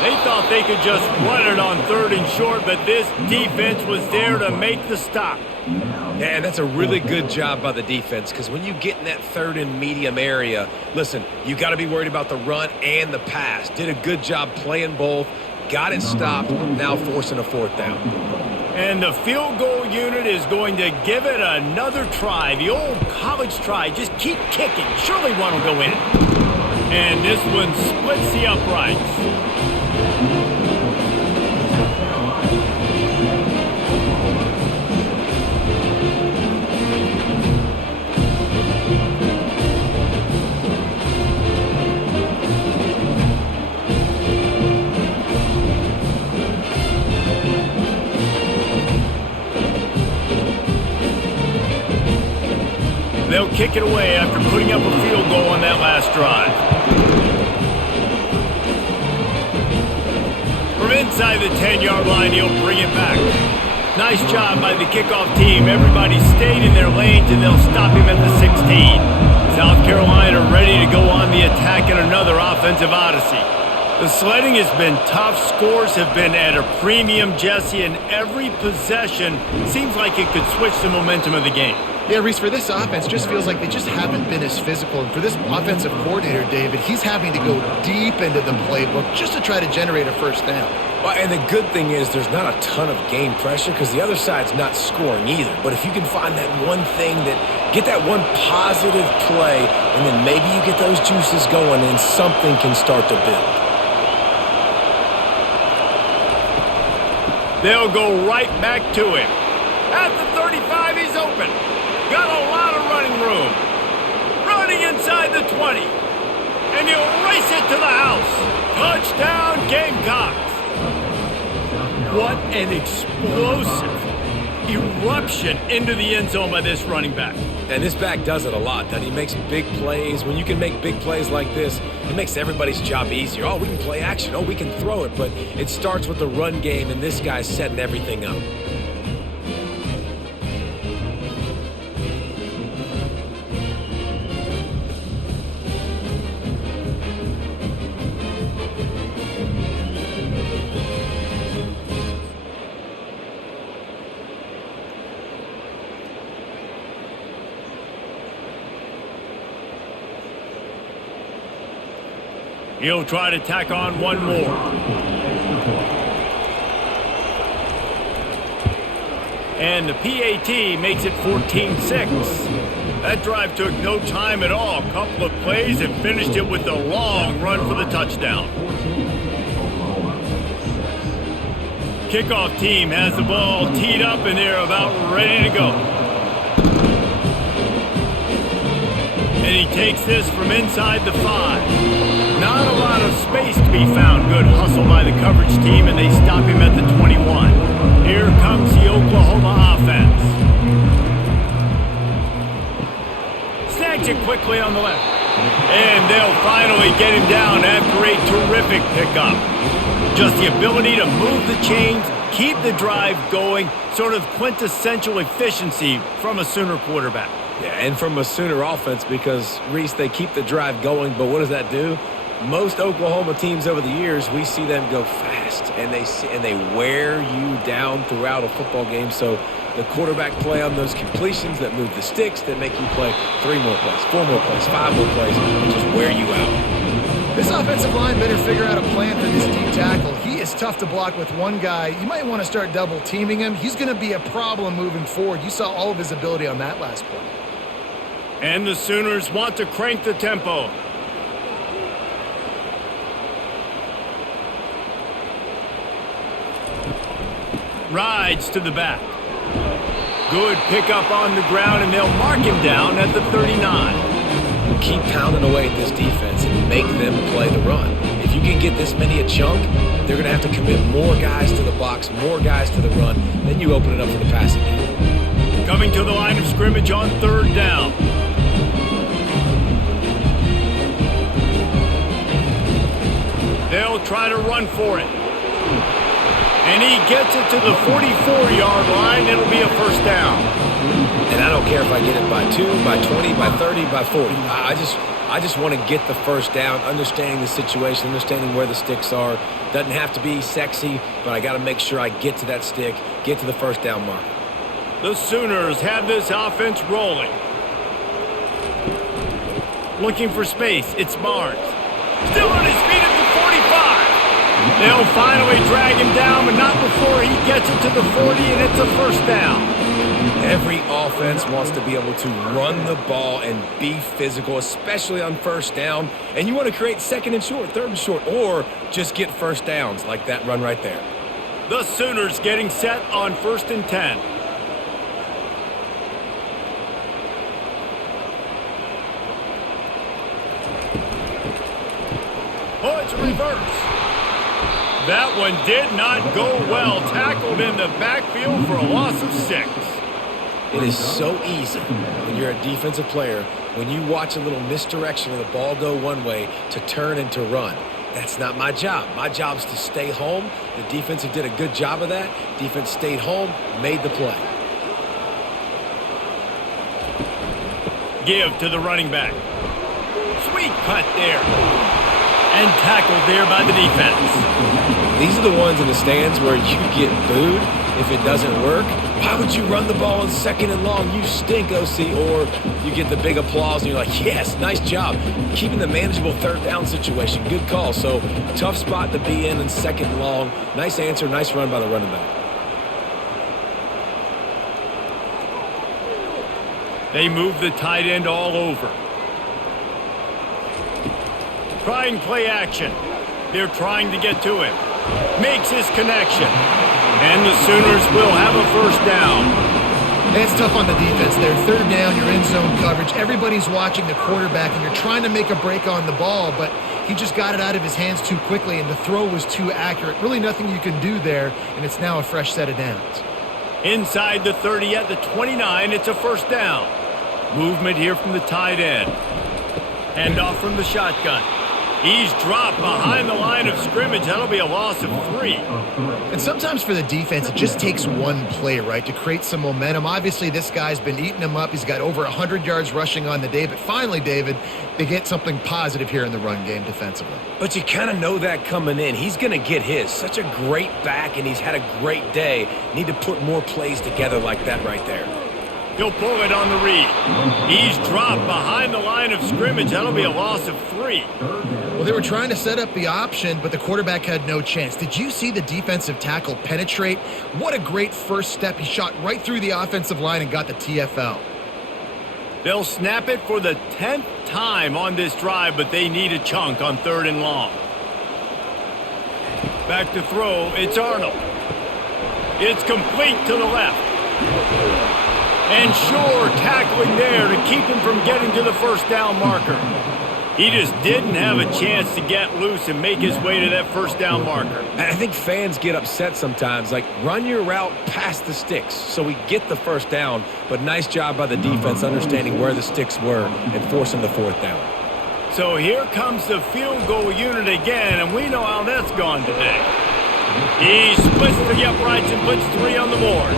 They thought they could just run it on third and short, but this defense was there to make the stop. Yeah, that's a really good job by the defense because when you get in that third and medium area, listen, you got to be worried about the run and the pass. Did a good job playing both, got it stopped, now forcing a fourth down. And the field goal unit is going to give it another try. The old college try. Just keep kicking. Surely one will go in. And this one splits the uprights. kick it away after putting up a field goal on that last drive. From inside the 10-yard line, he'll bring it back. Nice job by the kickoff team. Everybody stayed in their lanes, and they'll stop him at the 16. South Carolina ready to go on the attack in another offensive odyssey. The sledding has been tough. Scores have been at a premium, Jesse, and every possession seems like it could switch the momentum of the game. Yeah, Reese, for this offense, just feels like they just haven't been as physical. And for this offensive coordinator, David, he's having to go deep into the playbook just to try to generate a first down. Well, and the good thing is there's not a ton of game pressure because the other side's not scoring either. But if you can find that one thing get that one positive play, and then maybe you get those juices going and something can start to build. They'll go right back to him. At the 35, he's open. Got a lot of running room. Running inside the 20. And he'll race it to the house. Touchdown, Gamecocks. What an explosive eruption into the end zone by this running back. And this back does it a lot, doesn't he? Makes big plays. When you can make big plays like this, it makes everybody's job easier. Oh, we can play action. Oh, we can throw it. But it starts with the run game, and this guy's setting everything up. He'll try to tack on one more. And the PAT makes it 14-6. That drive took no time at all. A couple of plays and finished it with a long run for the touchdown. Kickoff team has the ball teed up and they're about ready to go. And he takes this from inside the 5. Not a lot of space to be found. Good hustle by the coverage team, and they stop him at the 21. Here comes the Oklahoma offense. Snags it quickly on the left. And they'll finally get him down after a terrific pickup. Just the ability to move the chains, keep the drive going, sort of quintessential efficiency from a Sooner quarterback. Yeah, and from a Sooner offense because, Reese, they keep the drive going, but what does that do? Most Oklahoma teams over the years, we see them go fast, and they wear you down throughout a football game. So the quarterback play on those completions that move the sticks, that make you play 3 more plays, 4 more plays, 5 more plays, and just wear you out. This offensive line better figure out a plan for this deep tackle. He is tough to block with one guy. You might want to start double teaming him. He's going to be a problem moving forward. You saw all of his ability on that last play. And the Sooners want to crank the tempo. Rides to the back. Good pickup on the ground, and they'll mark him down at the 39. Keep pounding away at this defense and make them play the run. If you can get this many a chunk, they're going to have to commit more guys to the box, more guys to the run. Then you open it up for the passing game. Coming to the line of scrimmage on 3rd down. They'll try to run for it. And he gets it to the 44-yard line. It'll be a first down. And I don't care if I get it by 2, by 20, by 30, by 40. I just want to get the first down, understanding the situation, understanding where the sticks are. Doesn't have to be sexy, but I got to make sure I get to that stick, get to the first down mark. The Sooners have this offense rolling. Looking for space. It's Barnes. Still on his feet at the 45. They'll finally drag him down, but not before he gets it to the 40, and it's a first down. Every offense wants to be able to run the ball and be physical, especially on first down. And you want to create 2nd and short, 3rd and short, or just get first downs like that run right there. The Sooners getting set on 1st and 10. Oh, it's a reverse. That one did not go well. Tackled in the backfield for a loss of 6. It is so easy when you're a defensive player, when you watch a little misdirection of the ball go one way, to turn and to run. That's not my job. My job is to stay home. The defensive did a good job of that. Defense stayed home, made the play. Give to the running back. Sweet cut there. And tackled there by the defense. These are the ones in the stands where you get booed if it doesn't work. Why would you run the ball on 2nd and long? You stink, OC. Or you get the big applause and you're like, yes, nice job. Keeping the manageable 3rd down situation. Good call. So tough spot to be in 2nd and long. Nice answer, nice run by the running back. They move the tight end all over. Trying play action. They're trying to get to him. Makes his connection. And the Sooners will have a 1st down. And it's tough on the defense there. 3rd down, you're in zone coverage. Everybody's watching the quarterback, and you're trying to make a break on the ball, but he just got it out of his hands too quickly, and the throw was too accurate. Really nothing you can do there, and it's now a fresh set of downs. Inside the 30 at the 29, it's a 1st down. Movement here from the tight end. Handoff from the shotgun. He's dropped behind the line of scrimmage. That'll be a loss of 3. And sometimes for the defense, it just takes one play, right, to create some momentum. Obviously, this guy's been eating him up. He's got over 100 yards rushing on the day. But finally, David, they get something positive here in the run game defensively. But you kind of know that coming in. He's going to get his. Such a great back, and he's had a great day. Need to put more plays together like that right there. He'll pull it on the read. He's dropped behind the line of scrimmage. That'll be a loss of 3. Well, they were trying to set up the option, but the quarterback had no chance. Did you see the defensive tackle penetrate? What a great first step. He shot right through the offensive line and got the TFL. They'll snap it for the 10th time on this drive, but they need a chunk on 3rd and long. Back to throw. It's Arnold. It's complete to the left. And sure, tackling there to keep him from getting to the 1st down marker. He just didn't have a chance to get loose and make his way to that 1st down marker. And I think fans get upset sometimes, like run your route past the sticks so we get the 1st down, but nice job by the defense understanding where the sticks were and forcing the 4th down. So here comes the field goal unit again, and we know how that's gone today. He splits the uprights and puts 3 on the board.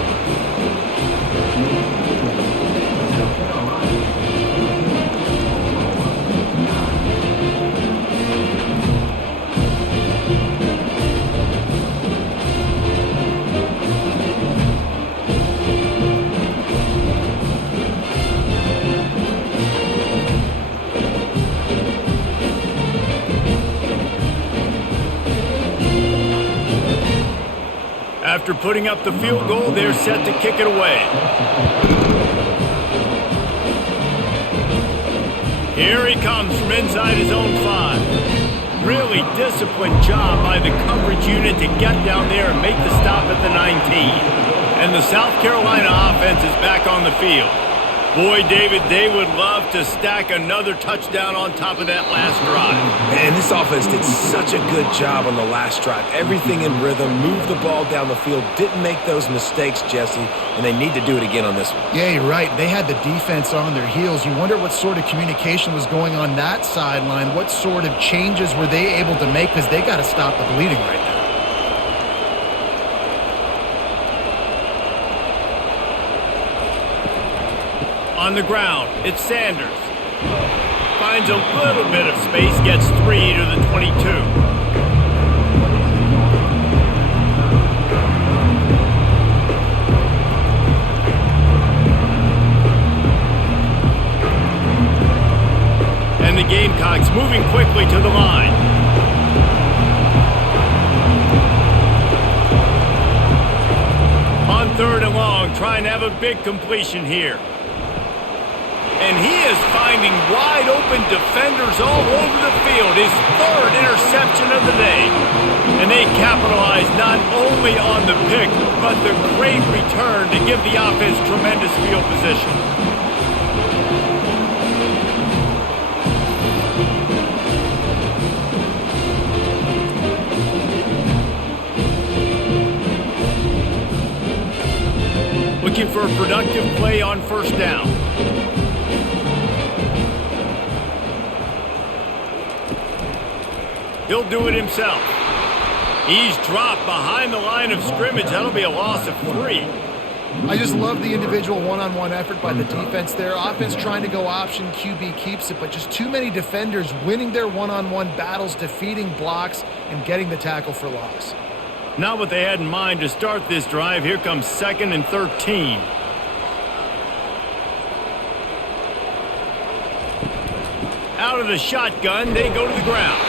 After putting up the field goal, they're set to kick it away. Here he comes from inside his own 5. Really disciplined job by the coverage unit to get down there and make the stop at the 19. And the South Carolina offense is back on the field. Boy, David, they would love to stack another touchdown on top of that last drive. And this offense did such a good job on the last drive. Everything in rhythm, moved the ball down the field, didn't make those mistakes, Jesse, and they need to do it again on this one. Yeah, you're right. They had the defense on their heels. You wonder what sort of communication was going on that sideline. What sort of changes were they able to make, because they got to stop the bleeding right now. On the ground, it's Sanders. Finds a little bit of space, gets 3 to the 22. And the Gamecocks moving quickly to the line. On 3rd and long, trying to have a big completion here. And he is finding wide open defenders all over the field. His 3rd interception of the day. And they capitalize not only on the pick, but the great return to give the offense tremendous field position. Looking for for a productive play on first down. He'll do it himself. He's dropped behind the line of scrimmage. That'll be a loss of 3. I just love the individual one-on-one effort by the defense there. Offense trying to go option, QB keeps it, but just too many defenders winning their one-on-one battles, defeating blocks, and getting the tackle for loss. Not what they had in mind to start this drive. Here comes 2nd and 13. Out of the shotgun, they go to the ground.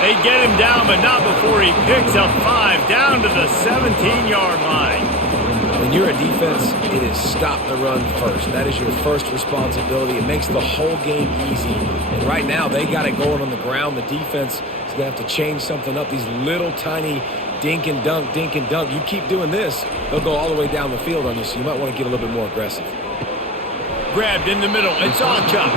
They get him down, but not before he picks up 5 down to the 17-yard line. When you're a defense, it is stop the run first. That is your first responsibility. It makes the whole game easy. And right now, they got it going on the ground. The defense is going to have to change something up. These little tiny dink and dunk, dink and dunk. You keep doing this, they'll go all the way down the field on you, so you might want to get a little bit more aggressive. Grabbed in the middle. It's Achuk.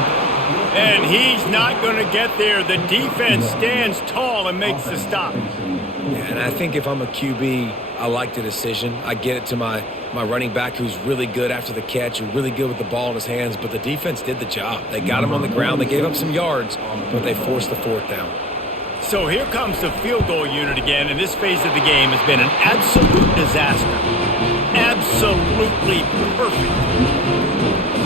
And he's not going to get there. The defense stands tall and makes the stop. Yeah, and I think if I'm a QB, I like the decision. I get it to my running back who's really good after the catch and really good with the ball in his hands, but the defense did the job. They got him on the ground. They gave up some yards, but they forced the 4th down. So here comes the field goal unit again, and this phase of the game has been an absolute disaster. Absolutely perfect.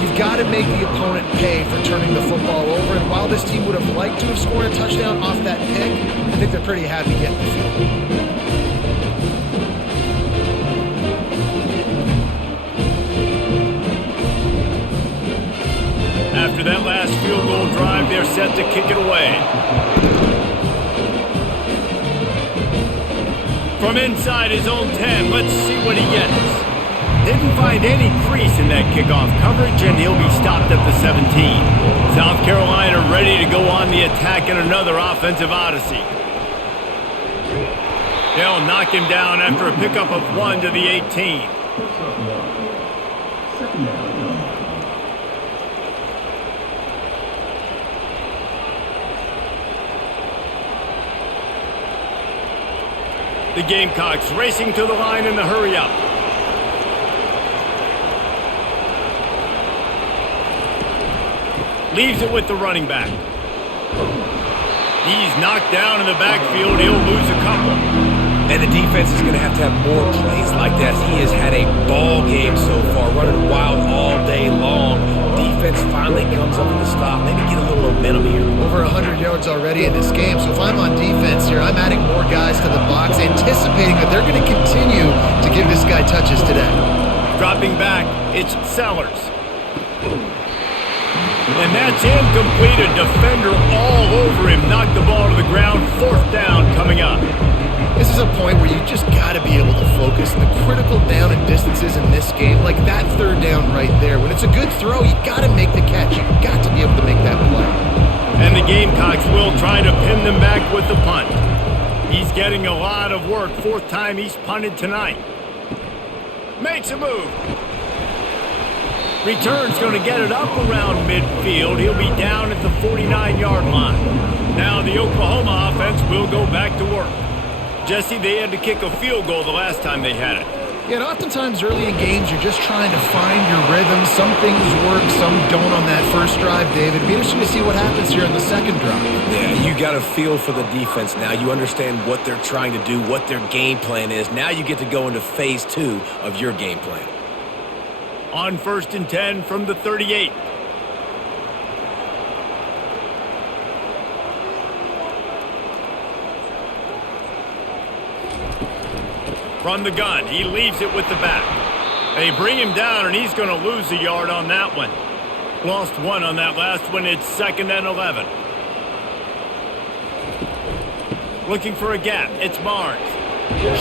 You've got to make the opponent pay for turning the football over, and while this team would have liked to have scored a touchdown off that pick, I think they're pretty happy getting the field goal. After that last field goal drive, they're set to kick it away. From inside his own 10, let's see what he gets. Didn't find any crease in that kickoff coverage, and he'll be stopped at the 17. South Carolina ready to go on the attack in another offensive odyssey. They'll knock him down after a pickup of 1 to the 18. The Gamecocks racing to the line in the hurry-up. Leaves it with the running back. He's knocked down in the backfield. He'll lose a couple. And the defense is going to have more plays like that. He has had a ball game so far, running wild all day long. Defense finally comes up with a stop. Maybe get a little momentum here. Over 100 yards already in this game, so if I'm on defense here, I'm adding more guys to the box, anticipating that they're going to continue to give this guy touches today. Dropping back, it's Sellers. And that's incomplete. A defender all over him. Knocked the ball to the ground. 4th down coming up. This is a point where you just got to be able to focus. The critical down and distances in this game, like that 3rd down right there. When it's a good throw, you got to make the catch. You got to be able to make that play. And the Gamecocks will try to pin them back with the punt. He's getting a lot of work. 4th time he's punted tonight. Makes a move. Return's going to get it up around midfield. He'll be down at the 49-yard line. Now the Oklahoma offense will go back to work. Jesse, they had to kick a field goal the last time they had it. Yeah, and oftentimes early in games, you're just trying to find your rhythm. Some things work, some don't on that first drive, David. It'd be interesting to see what happens here in the 2nd drive. Yeah, you got a feel for the defense now. You understand what they're trying to do, what their game plan is. Now you get to go into phase 2 of your game plan. On 1st and 10 from the 38. From the gun, he leaves it with the back. They bring him down, and he's going to lose a yard on that one. Lost 1 on that last one. It's 2nd and 11. Looking for a gap. It's Barnes.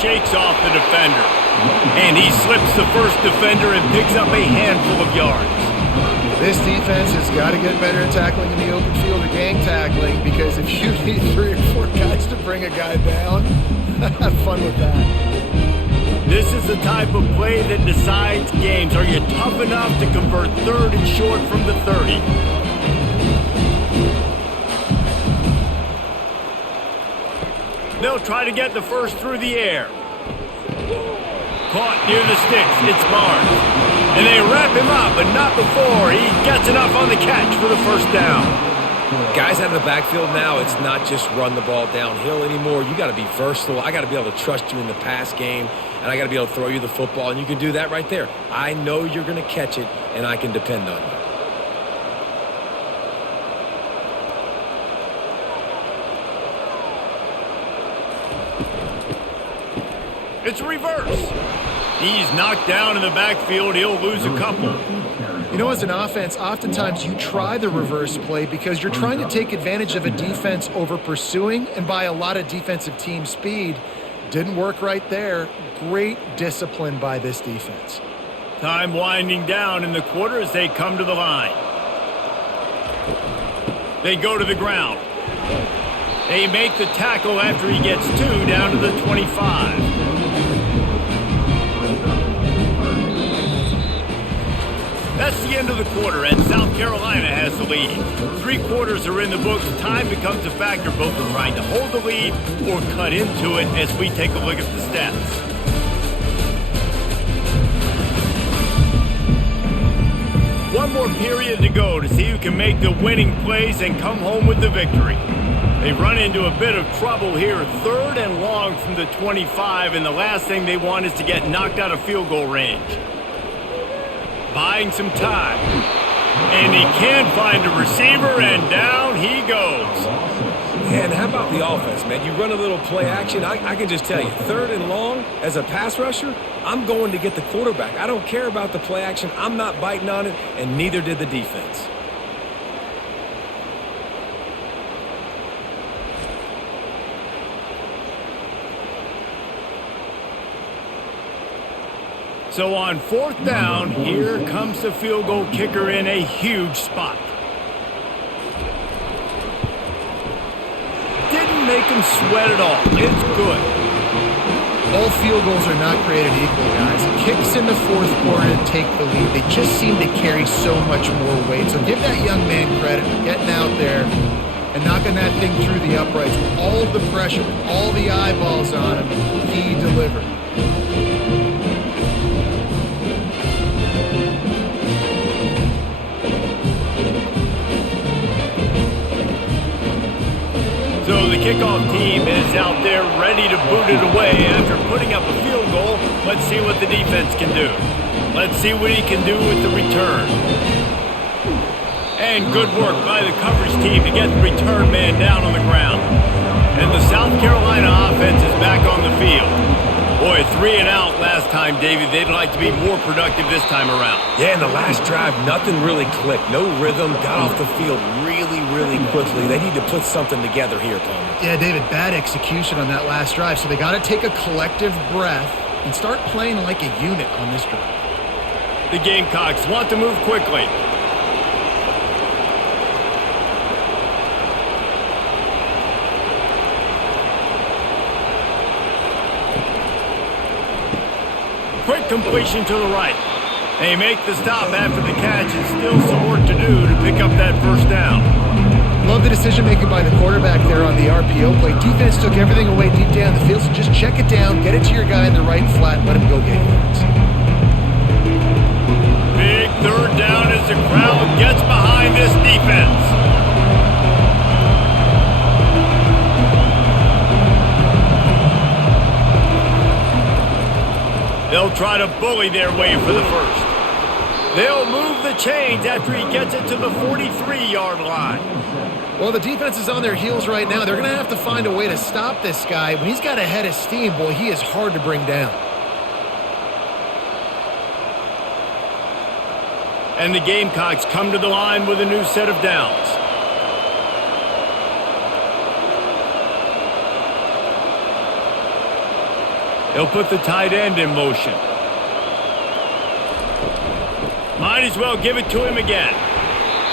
Shakes off the defender. And he slips the first defender and picks up a handful of yards. This defense has got to get better at tackling in the open field or gang tackling, because if you need 3 or 4 guys to bring a guy down, have fun with that. This is the type of play that decides games. Are you tough enough to convert 3rd and short from the 30? They'll try to get the first through the air. Caught near the sticks. It's Barnes. And they wrap him up, but not before he gets enough on the catch for the first down. Guys out of the backfield now, it's not just run the ball downhill anymore. You got to be versatile. I got to be able to trust you in the pass game, and I got to be able to throw you the football, and you can do that right there. I know you're going to catch it, and I can depend on you. It's reverse. He's knocked down in the backfield. He'll lose a couple. You know, as an offense, oftentimes you try the reverse play because you're trying to take advantage of a defense over pursuing and by a lot of defensive team speed. Didn't work right there. Great discipline by this defense. Time winding down in the quarter as they come to the line. They go to the ground. They make the tackle after he gets 2 down to the 25. That's the end of the quarter, and South Carolina has the lead. 3 quarters are in the books. Time becomes a factor, both in trying to hold the lead or cut into it as we take a look at the stats. One more period to go to see who can make the winning plays and come home with the victory. They run into a bit of trouble here, 3rd and long from the 25, and the last thing they want is to get knocked out of field goal range. Buying some time. And he can't find a receiver, and down he goes. And how about the offense, man? You run a little play action. I can just tell you, 3rd and long, as a pass rusher, I'm going to get the quarterback. I don't care about the play action. I'm not biting on it, and neither did the defense. So on 4th down, here comes the field goal kicker in a huge spot. Didn't make him sweat at all. It's good. All field goals are not created equal, guys. Kicks in the 4th quarter to take the lead. They just seem to carry so much more weight. So give that young man credit for getting out there and knocking that thing through the uprights with all of the pressure, with all the eyeballs on him. He delivered. So the kickoff team is out there ready to boot it away after putting up a field goal. Let's see what the defense can do. Let's see what he can do with the return. And good work by the coverage team to get the return man down on the ground. And the South Carolina offense is back on the field. Boy, 3 and out last time, David. They'd like to be more productive this time around. Yeah, in the last drive, nothing really clicked. No rhythm, got off the field really quickly. They need to put something together here, Palmer. Yeah, David, bad execution on that last drive. So they got to take a collective breath and start playing like a unit on this drive. The Gamecocks want to move quickly. Quick completion to the right. They make the stop after the catch, and still some work to do to pick up that first down. Love the decision-making by the quarterback there on the RPO play. Defense took everything away deep down the field, so just check it down, get it to your guy in the right flat, let him go get yards. Big 3rd down as the crowd gets behind this defense. They'll try to bully their way for the first. They'll move the chains after he gets it to the 43-yard line. Well, the defense is on their heels right now. They're going to have to find a way to stop this guy. When he's got a head of steam, boy, he is hard to bring down. And the Gamecocks come to the line with a new set of downs. They'll put the tight end in motion. Might as well give it to him again.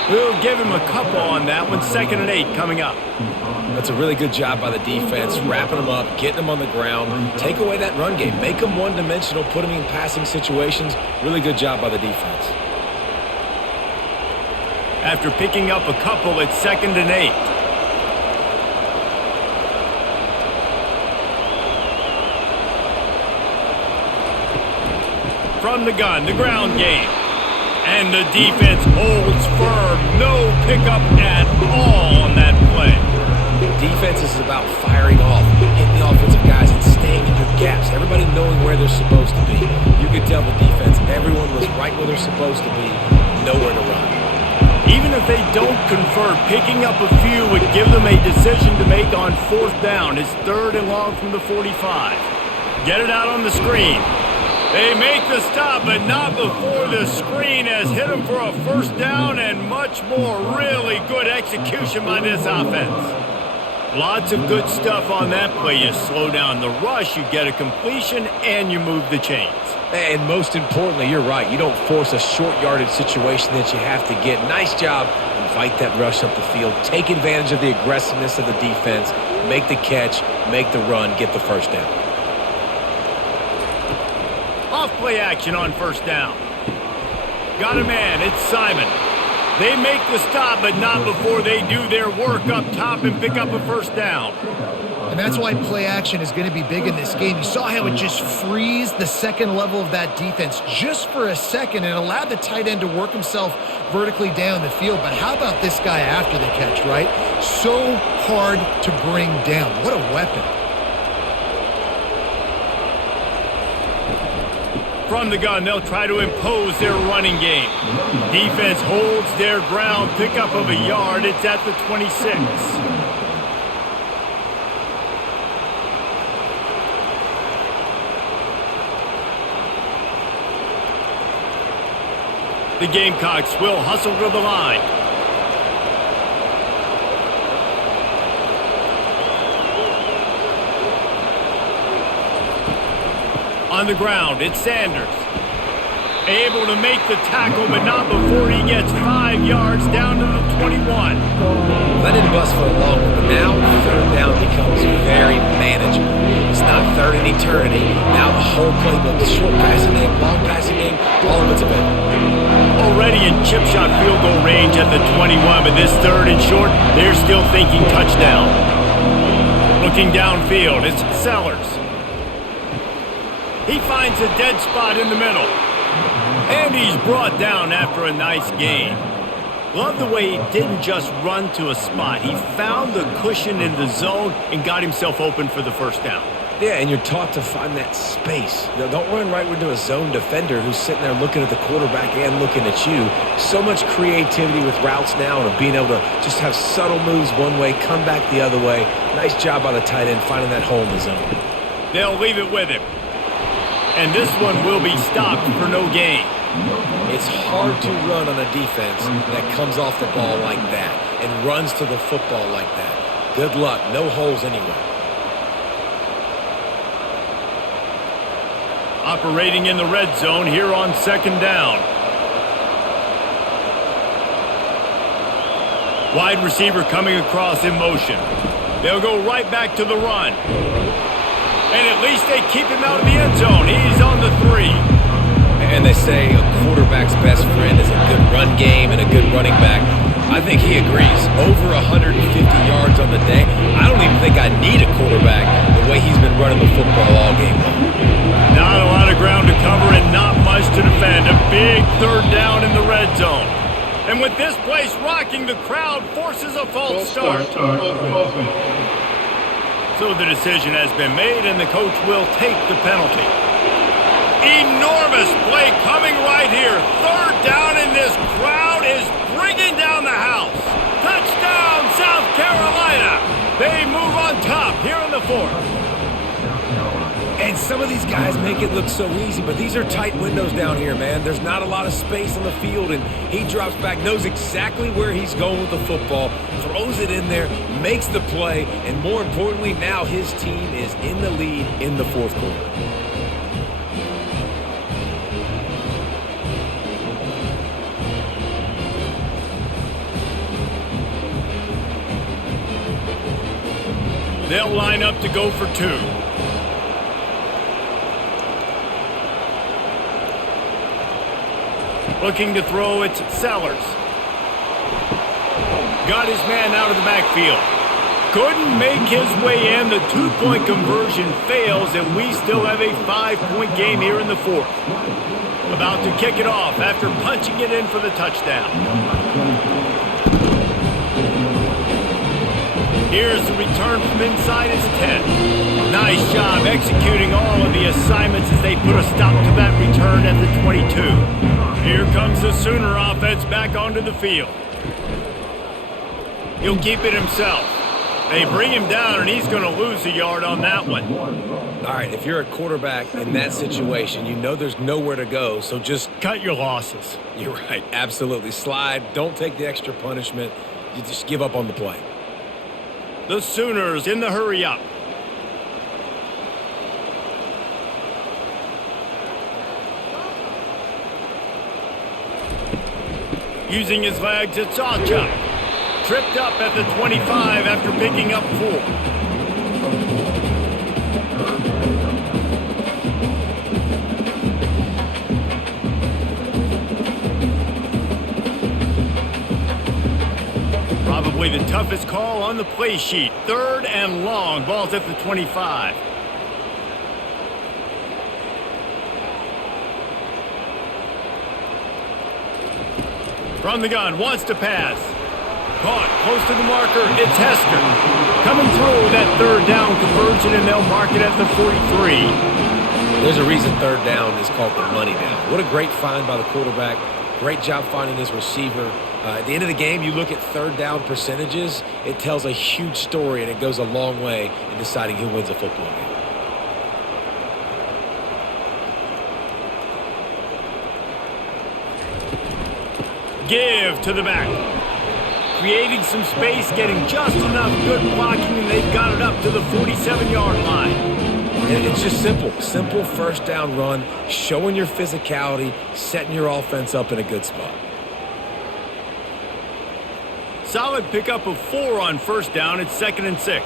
We'll give him a couple on that one. 2nd and 8 coming up. That's a really good job by the defense, wrapping them up, getting them on the ground. Take away that run game. Make them one-dimensional, put them in passing situations. Really good job by the defense. After picking up a couple, it's 2nd and 8. from the gun, the ground game. And the defense holds firm. No pickup at all on that play. Defense is about firing off, hitting the offensive guys, and staying in your gaps. Everybody knowing where they're supposed to be. You could tell the defense, everyone was right where they're supposed to be, nowhere to run. Even if they don't convert, picking up a few would give them a decision to make on 4th down. It's 3rd and long from the 45. Get it out on the screen. They make the stop, but not before the screen has hit them for a 1st down and much more. Really good execution by this offense. Lots of good stuff on that play. You slow down the rush, you get a completion, and you move the chains. And most importantly, you're right. You don't force a short yardage situation that you have to get. Nice job. Invite that rush up the field. Take advantage of the aggressiveness of the defense. Make the catch. Make the run. Get the 1st down. Off play action on 1st down. Got a man. It's Simon. They make the stop, but not before they do their work up top and pick up a 1st down. And that's why play action is going to be big in this game. You saw how it just frees the second level of that defense just for a second and allowed the tight end to work himself vertically down the field. But how about this guy after the catch, right? So hard to bring down. What a weapon. From the gun, they'll try to impose their running game. Defense holds their ground, pickup of a yard. It's at the 26. The Gamecocks will hustle to the line. On the ground, it's Sanders. Able to make the tackle, but not before he gets 5 yards down to the 21. That didn't bust for a long one, but now 3rd down becomes very manageable. It's not 3rd and eternity. Now the whole playbook, short passing game, long passing game, all of it's available. Already in chip shot field goal range at the 21, but this 3rd and short, they're still thinking touchdown. Looking downfield, it's Sellers. He finds a dead spot in the middle. And he's brought down after a nice gain. Love the way he didn't just run to a spot. He found the cushion in the zone and got himself open for the 1st down. Yeah, and you're taught to find that space. Now, don't run right into a zone defender who's sitting there looking at the quarterback and looking at you. So much creativity with routes now and being able to just have subtle moves one way, come back the other way. Nice job by the tight end finding that hole in the zone. They'll leave it with him. And this one will be stopped for no gain. It's hard to run on a defense that comes off the ball like that and runs to the football like that. Good luck. No holes anywhere. Operating in the red zone here on 2nd down. Wide receiver coming across in motion. They'll go right back to the run. And at least they keep him out of the end zone. He's on the 3. And they say a quarterback's best friend is a good run game and a good running back. I think he agrees. Over 150 yards on the day. I don't even think I need a quarterback the way he's been running the football all game long. Not a lot of ground to cover and not much to defend. A big 3rd down in the red zone. And with this place rocking, the crowd forces a false start. So the decision has been made, and the coach will take the penalty. Enormous play coming right here. 3rd down, and this crowd is bringing down the house. Touchdown, South Carolina. They move on top here in the 4th. And some of these guys make it look so easy, but these are tight windows down here, man. There's not a lot of space on the field, and he drops back, knows exactly where he's going with the football, throws it in there, makes the play, and more importantly, now his team is in the lead in the 4th quarter. They'll line up to go for 2. Looking to throw, it's Sellers. Got his man out of the backfield. Couldn't make his way in. The 2-point conversion fails, and we still have a 5-point game here in the 4th. About to kick it off after punching it in for the touchdown. Here's the return from inside his 10. Nice job executing all of the assignments as they put a stop to that return at the 22. Here comes the Sooner offense back onto the field. He'll keep it himself. They bring him down, and he's going to lose a yard on that one. All right, if you're a quarterback in that situation, you know there's nowhere to go, so just cut your losses. You're right, absolutely. Slide, don't take the extra punishment. You just give up on the play. The Sooners in the hurry up. Using his legs, it's Sawchuck. Tripped up at the 25 after picking up 4. Probably the toughest call on the play sheet. 3rd and long. Ball's at the 25. From the gun, wants to pass. Caught close to the marker. It's Hester. Coming through that 3rd down conversion, and they'll mark it at the 43. There's a reason 3rd down is called the money down. What a great find by the quarterback. Great job finding his receiver. At the end of the game, you look at 3rd down percentages. It tells a huge story, and it goes a long way in deciding who wins a football game. Give to the back. Creating some space, getting just enough good blocking, and they've got it up to the 47-yard line. And it's just simple. Simple 1st down run, showing your physicality, setting your offense up in a good spot. Solid pickup of 4 on 1st down. It's 2nd and 6.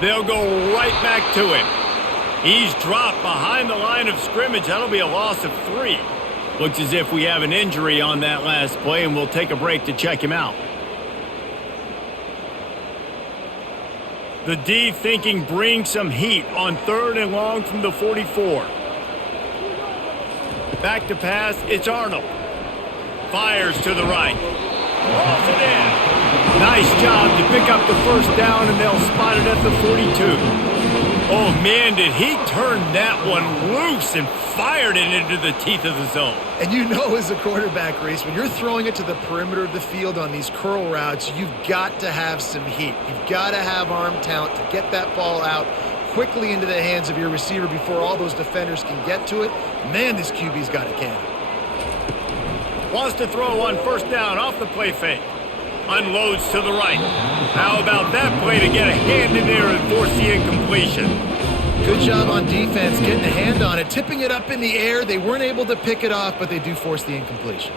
They'll go right back to him. He's dropped behind the line of scrimmage. That'll be a loss of 3. Looks as if we have an injury on that last play, and we'll take a break to check him out. The D thinking bring some heat on 3rd and long from the 44. Back to pass, it's Arnold. Fires to the right. Rolls it in. Nice job to pick up the 1st down, and they'll spot it at the 42. Oh, man, did he turn that one loose and fired it into the teeth of the zone. And you know as a quarterback, Reese, when you're throwing it to the perimeter of the field on these curl routes, you've got to have some heat. You've got to have arm talent to get that ball out quickly into the hands of your receiver before all those defenders can get to it. Man, this QB's got a cannon. Wants to throw on 1st down off the play fake. Unloads to the right. How about that play to get a hand in there and force the incompletion? Good job on defense getting a hand on it, tipping it up in the air. They weren't able to pick it off, but they do force the incompletion.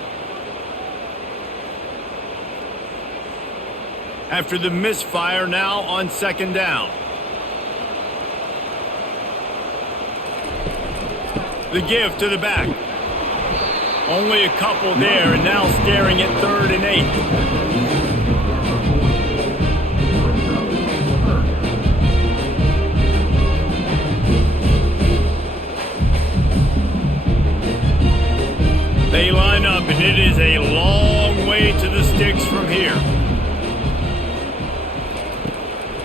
After the misfire, now on 2nd down. The give to the back. Only a couple there, and now staring at 3rd and 8. They line up, and it is a long way to the sticks from here.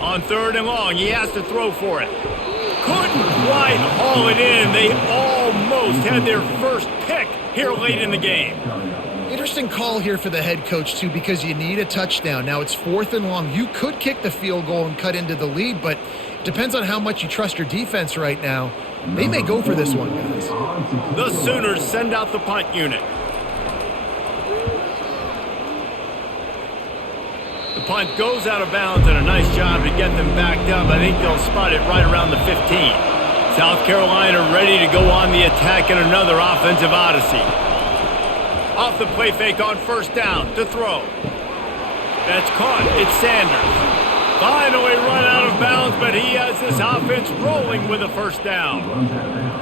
On 3rd and long, he has to throw for it. Couldn't quite haul it in. They almost had their first pick here late in the game. Interesting call here for the head coach, too, because you need a touchdown. Now it's 4th and long. You could kick the field goal and cut into the lead, but it depends on how much you trust your defense right now. They may go for this one, guys. The Sooners send out the punt unit. The punt goes out of bounds, and a nice job to get them backed up. I think they'll spot it right around the 15. South Carolina ready to go on the attack in another offensive odyssey. Off the play fake on 1st down to throw. That's caught. It's Sanders. Finally run out of bounds, but he has this offense rolling with a first down.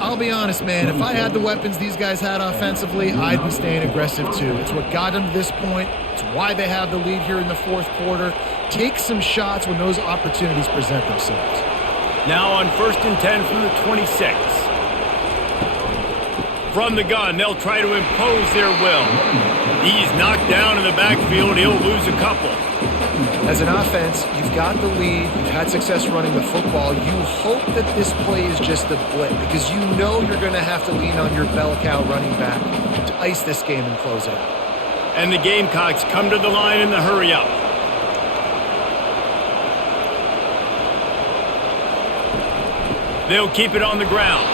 I'll be honest, man. If I had the weapons these guys had offensively, I'd be staying aggressive too. It's what got them to this point. It's why they have the lead here in the fourth quarter. Take some shots when those opportunities present themselves. Now on 1st and 10 from the 26. From the gun, they'll try to impose their will. He's knocked down in the backfield. He'll lose a couple. As an offense, you've got the lead. You've had success running the football. You hope that this play is just a blip because you know you're going to have to lean on your bell cow running back to ice this game and close it out. And the Gamecocks come to the line in the hurry-up. They'll keep it on the ground.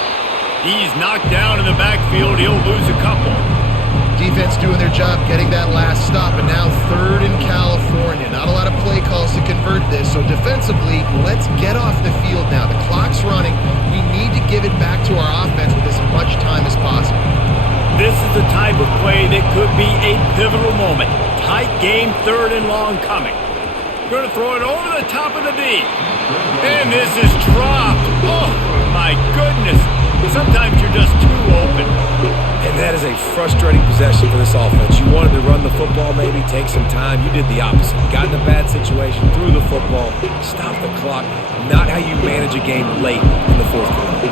He's knocked down in the backfield. He'll lose a couple. Defense doing their job getting that last stop, and now 3rd in California. Not a lot of play calls to convert this, so defensively, let's get off the field now. The clock's running. We need to give it back to our offense with as much time as possible. This is the type of play that could be a pivotal moment. Tight game, 3rd and long coming. Going to throw it over the top of the D. And this is dropped. Oh, my goodness. Sometimes you're just too open. And that is a frustrating possession for this offense. You wanted to run the football, maybe take some time. You did the opposite. Got in a bad situation, threw the football, stopped the clock. Not how you manage a game late in the fourth quarter.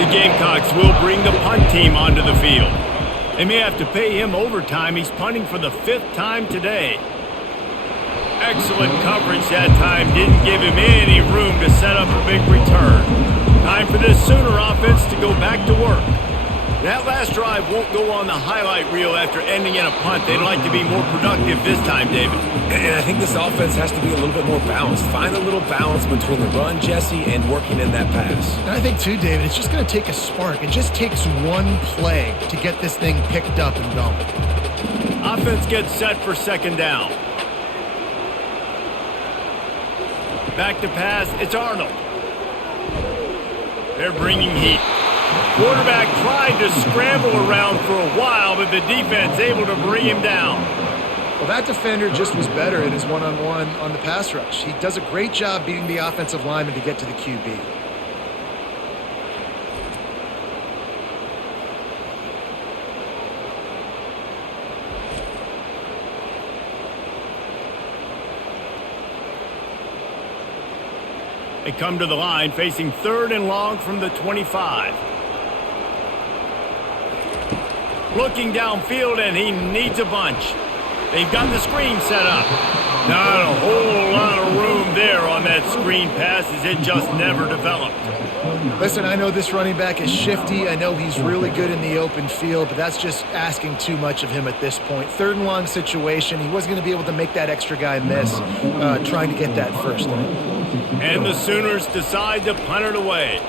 The Gamecocks will bring the punt team onto the field. They may have to pay him overtime. He's punting for the 5th time today. Excellent coverage that time. Didn't give him any room to set up a big return. Time for this Sooner offense to go back to work. That last drive won't go on the highlight reel after ending in a punt. They'd like to be more productive this time, David. And I think this offense has to be a little bit more balanced. Find a little balance between the run, Jesse, and working in that pass. And I think, too, David, it's just going to take a spark. It just takes one play to get this thing picked up and going. Offense gets set for 2nd down. Back to pass. It's Arnold. They're bringing heat. Quarterback tried to scramble around for a while, but the defense able to bring him down. Well, that defender just was better in his one-on-one on the pass rush. He does a great job beating the offensive lineman to get to the QB. They come to the line facing 3rd and long from the 25. Looking downfield, and he needs a bunch. They've got the screen set up. Not a whole lot of room there on that screen pass as it just never developed. Listen, I know this running back is shifty. I know he's really good in the open field, but that's just asking too much of him at this point. 3rd and long situation. He wasn't going to be able to make that extra guy miss trying to get that first down. And the Sooners decide to punt it away.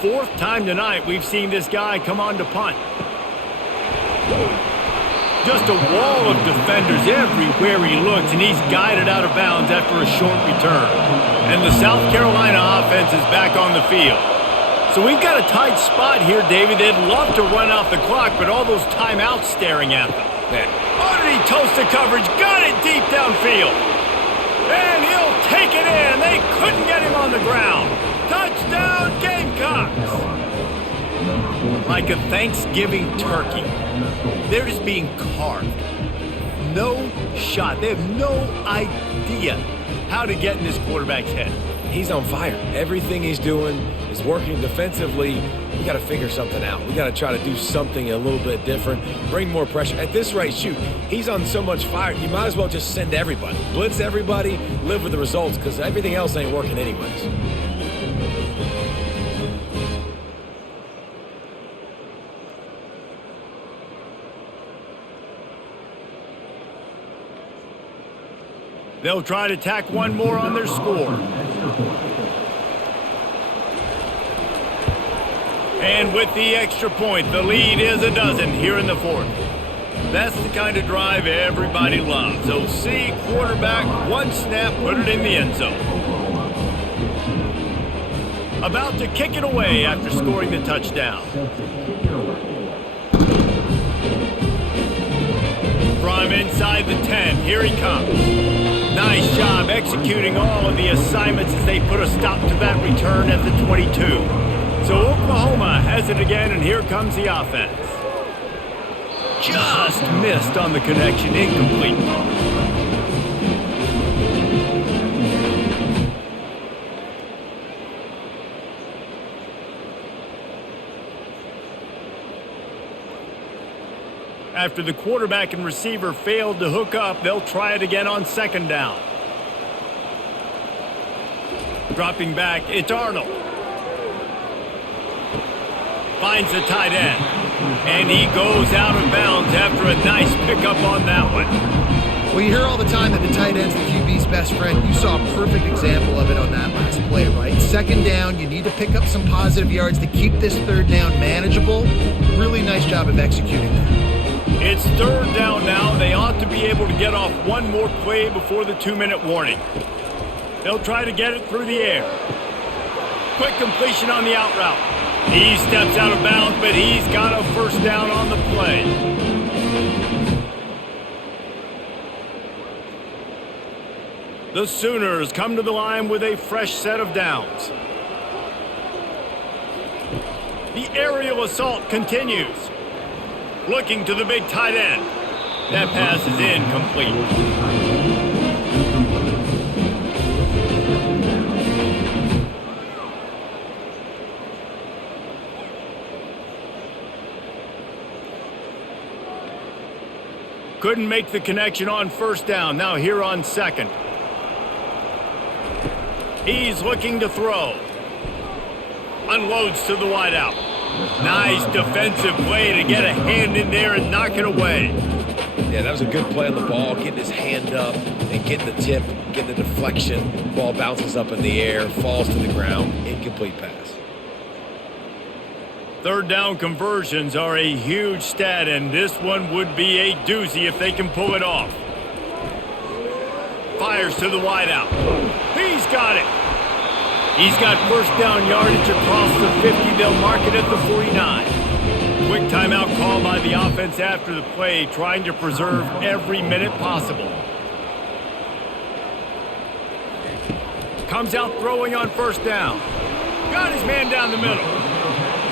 4th time tonight we've seen this guy come on to punt. Just a wall of defenders everywhere he looks, and he's guided out of bounds after a short return. And the South Carolina offense is back on the field. So we've got a tight spot here, David. They'd love to run out the clock, but all those timeouts staring at them. Oh, did he toast the coverage? Got it deep downfield. And he'll take it in. They couldn't get him on the ground. Touchdown, Gamecocks. Like a Thanksgiving turkey, they're just being carved. No shot. They have no idea how to get in this quarterback's head. He's on fire. Everything he's doing is working defensively. We got to figure something out. We got to try to do something a little bit different, bring more pressure. At this rate, shoot, he's on so much fire, you might as well just send everybody. Blitz everybody, live with the results, because everything else ain't working anyways. They'll try to tack one more on their score. And with the extra point, the lead is a dozen here in the 4th. That's the kind of drive everybody loves. OC, quarterback, one snap, put it in the end zone. About to kick it away after scoring the touchdown. From inside the 10, here he comes. Nice job executing all of the assignments as they put a stop to that return at the 22. So Oklahoma has it again, and here comes the offense. Just missed on the connection, incomplete. After the quarterback and receiver failed to hook up, they'll try it again on second down. Dropping back, it's Arnold. Finds the tight end. And he goes out of bounds after a nice pickup on that one. Well, you hear all the time that the tight end's the QB's best friend. You saw a perfect example of it on that last play, right? Second down, you need to pick up some positive yards to keep this third down manageable. Really nice job of executing that. It's third down now. They ought to be able to get off one more play before the 2-minute warning. They'll try to get it through the air. Quick completion on the out route. He steps out of bounds, but he's got a first down on the play. The Sooners come to the line with a fresh set of downs. The aerial assault continues. Looking to the big tight end. That pass is incomplete. Couldn't make the connection on first down. Now here on second. He's looking to throw. Unloads to the wideout. Nice defensive play to get a hand in there and knock it away. Yeah, that was a good play on the ball, getting his hand up and getting the tip, getting the deflection. Ball bounces up in the air, falls to the ground, incomplete pass. Third down conversions are a huge stat, and this one would be a doozy if they can pull it off. Fires to the wideout. He's got it. He's got first down yardage across the 50. They'll mark it at the 49. Quick timeout call by the offense after the play, trying to preserve every minute possible. Comes out throwing on first down. Got his man down the middle.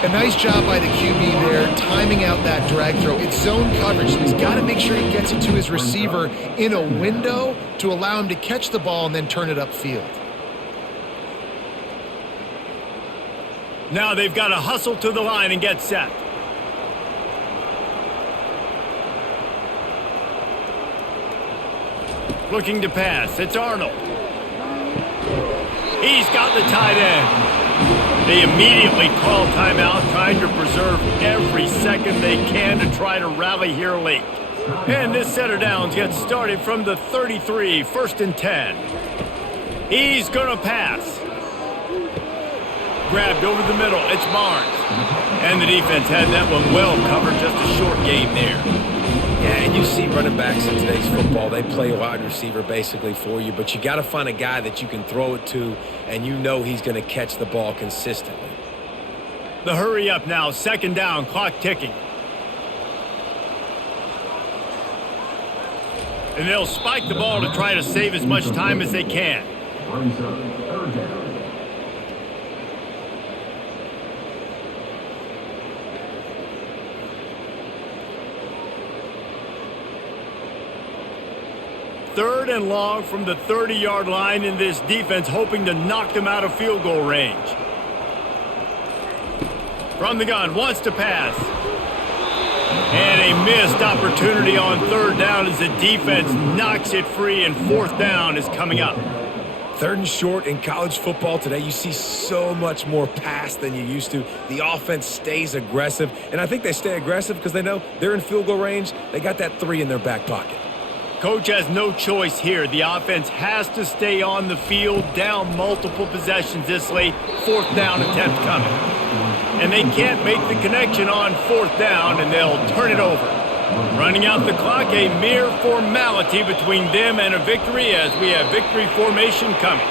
A nice job by the QB there, timing out that drag throw. It's zone coverage, so he's got to make sure he gets it to his receiver in a window to allow him to catch the ball and then turn it upfield. Now they've got to hustle to the line and get set. Looking to pass. It's Arnold. He's got the tight end. They immediately call timeout, trying to preserve every second they can to try to rally here late. And this set of downs gets started from the 33, first and 10. He's going to pass. Grabbed over the middle. It's Barnes. And the defense had that one well covered. Just a short game there. Yeah, and you see running backs in today's football, they play wide receiver basically for you, but you got to find a guy that you can throw it to, and you know he's going to catch the ball consistently. The hurry up now. Second down. Clock ticking. And they'll spike the ball to try to save as much time as they can. Third and long from the 30-yard line, in this defense hoping to knock them out of field goal range. From the gun, wants to pass. And a missed opportunity on third down as the defense knocks it free, and fourth down is coming up. Third and short in college football today, you see so much more pass than you used to. The offense stays aggressive, and I think they stay aggressive because they know they're in field goal range. They got that 3 in their back pocket. Coach has no choice here. The offense has to stay on the field, down multiple possessions this late. Fourth down attempt coming. And they can't make the connection on fourth down, and they'll turn it over. Running out the clock, a mere formality between them and a victory as we have victory formation coming.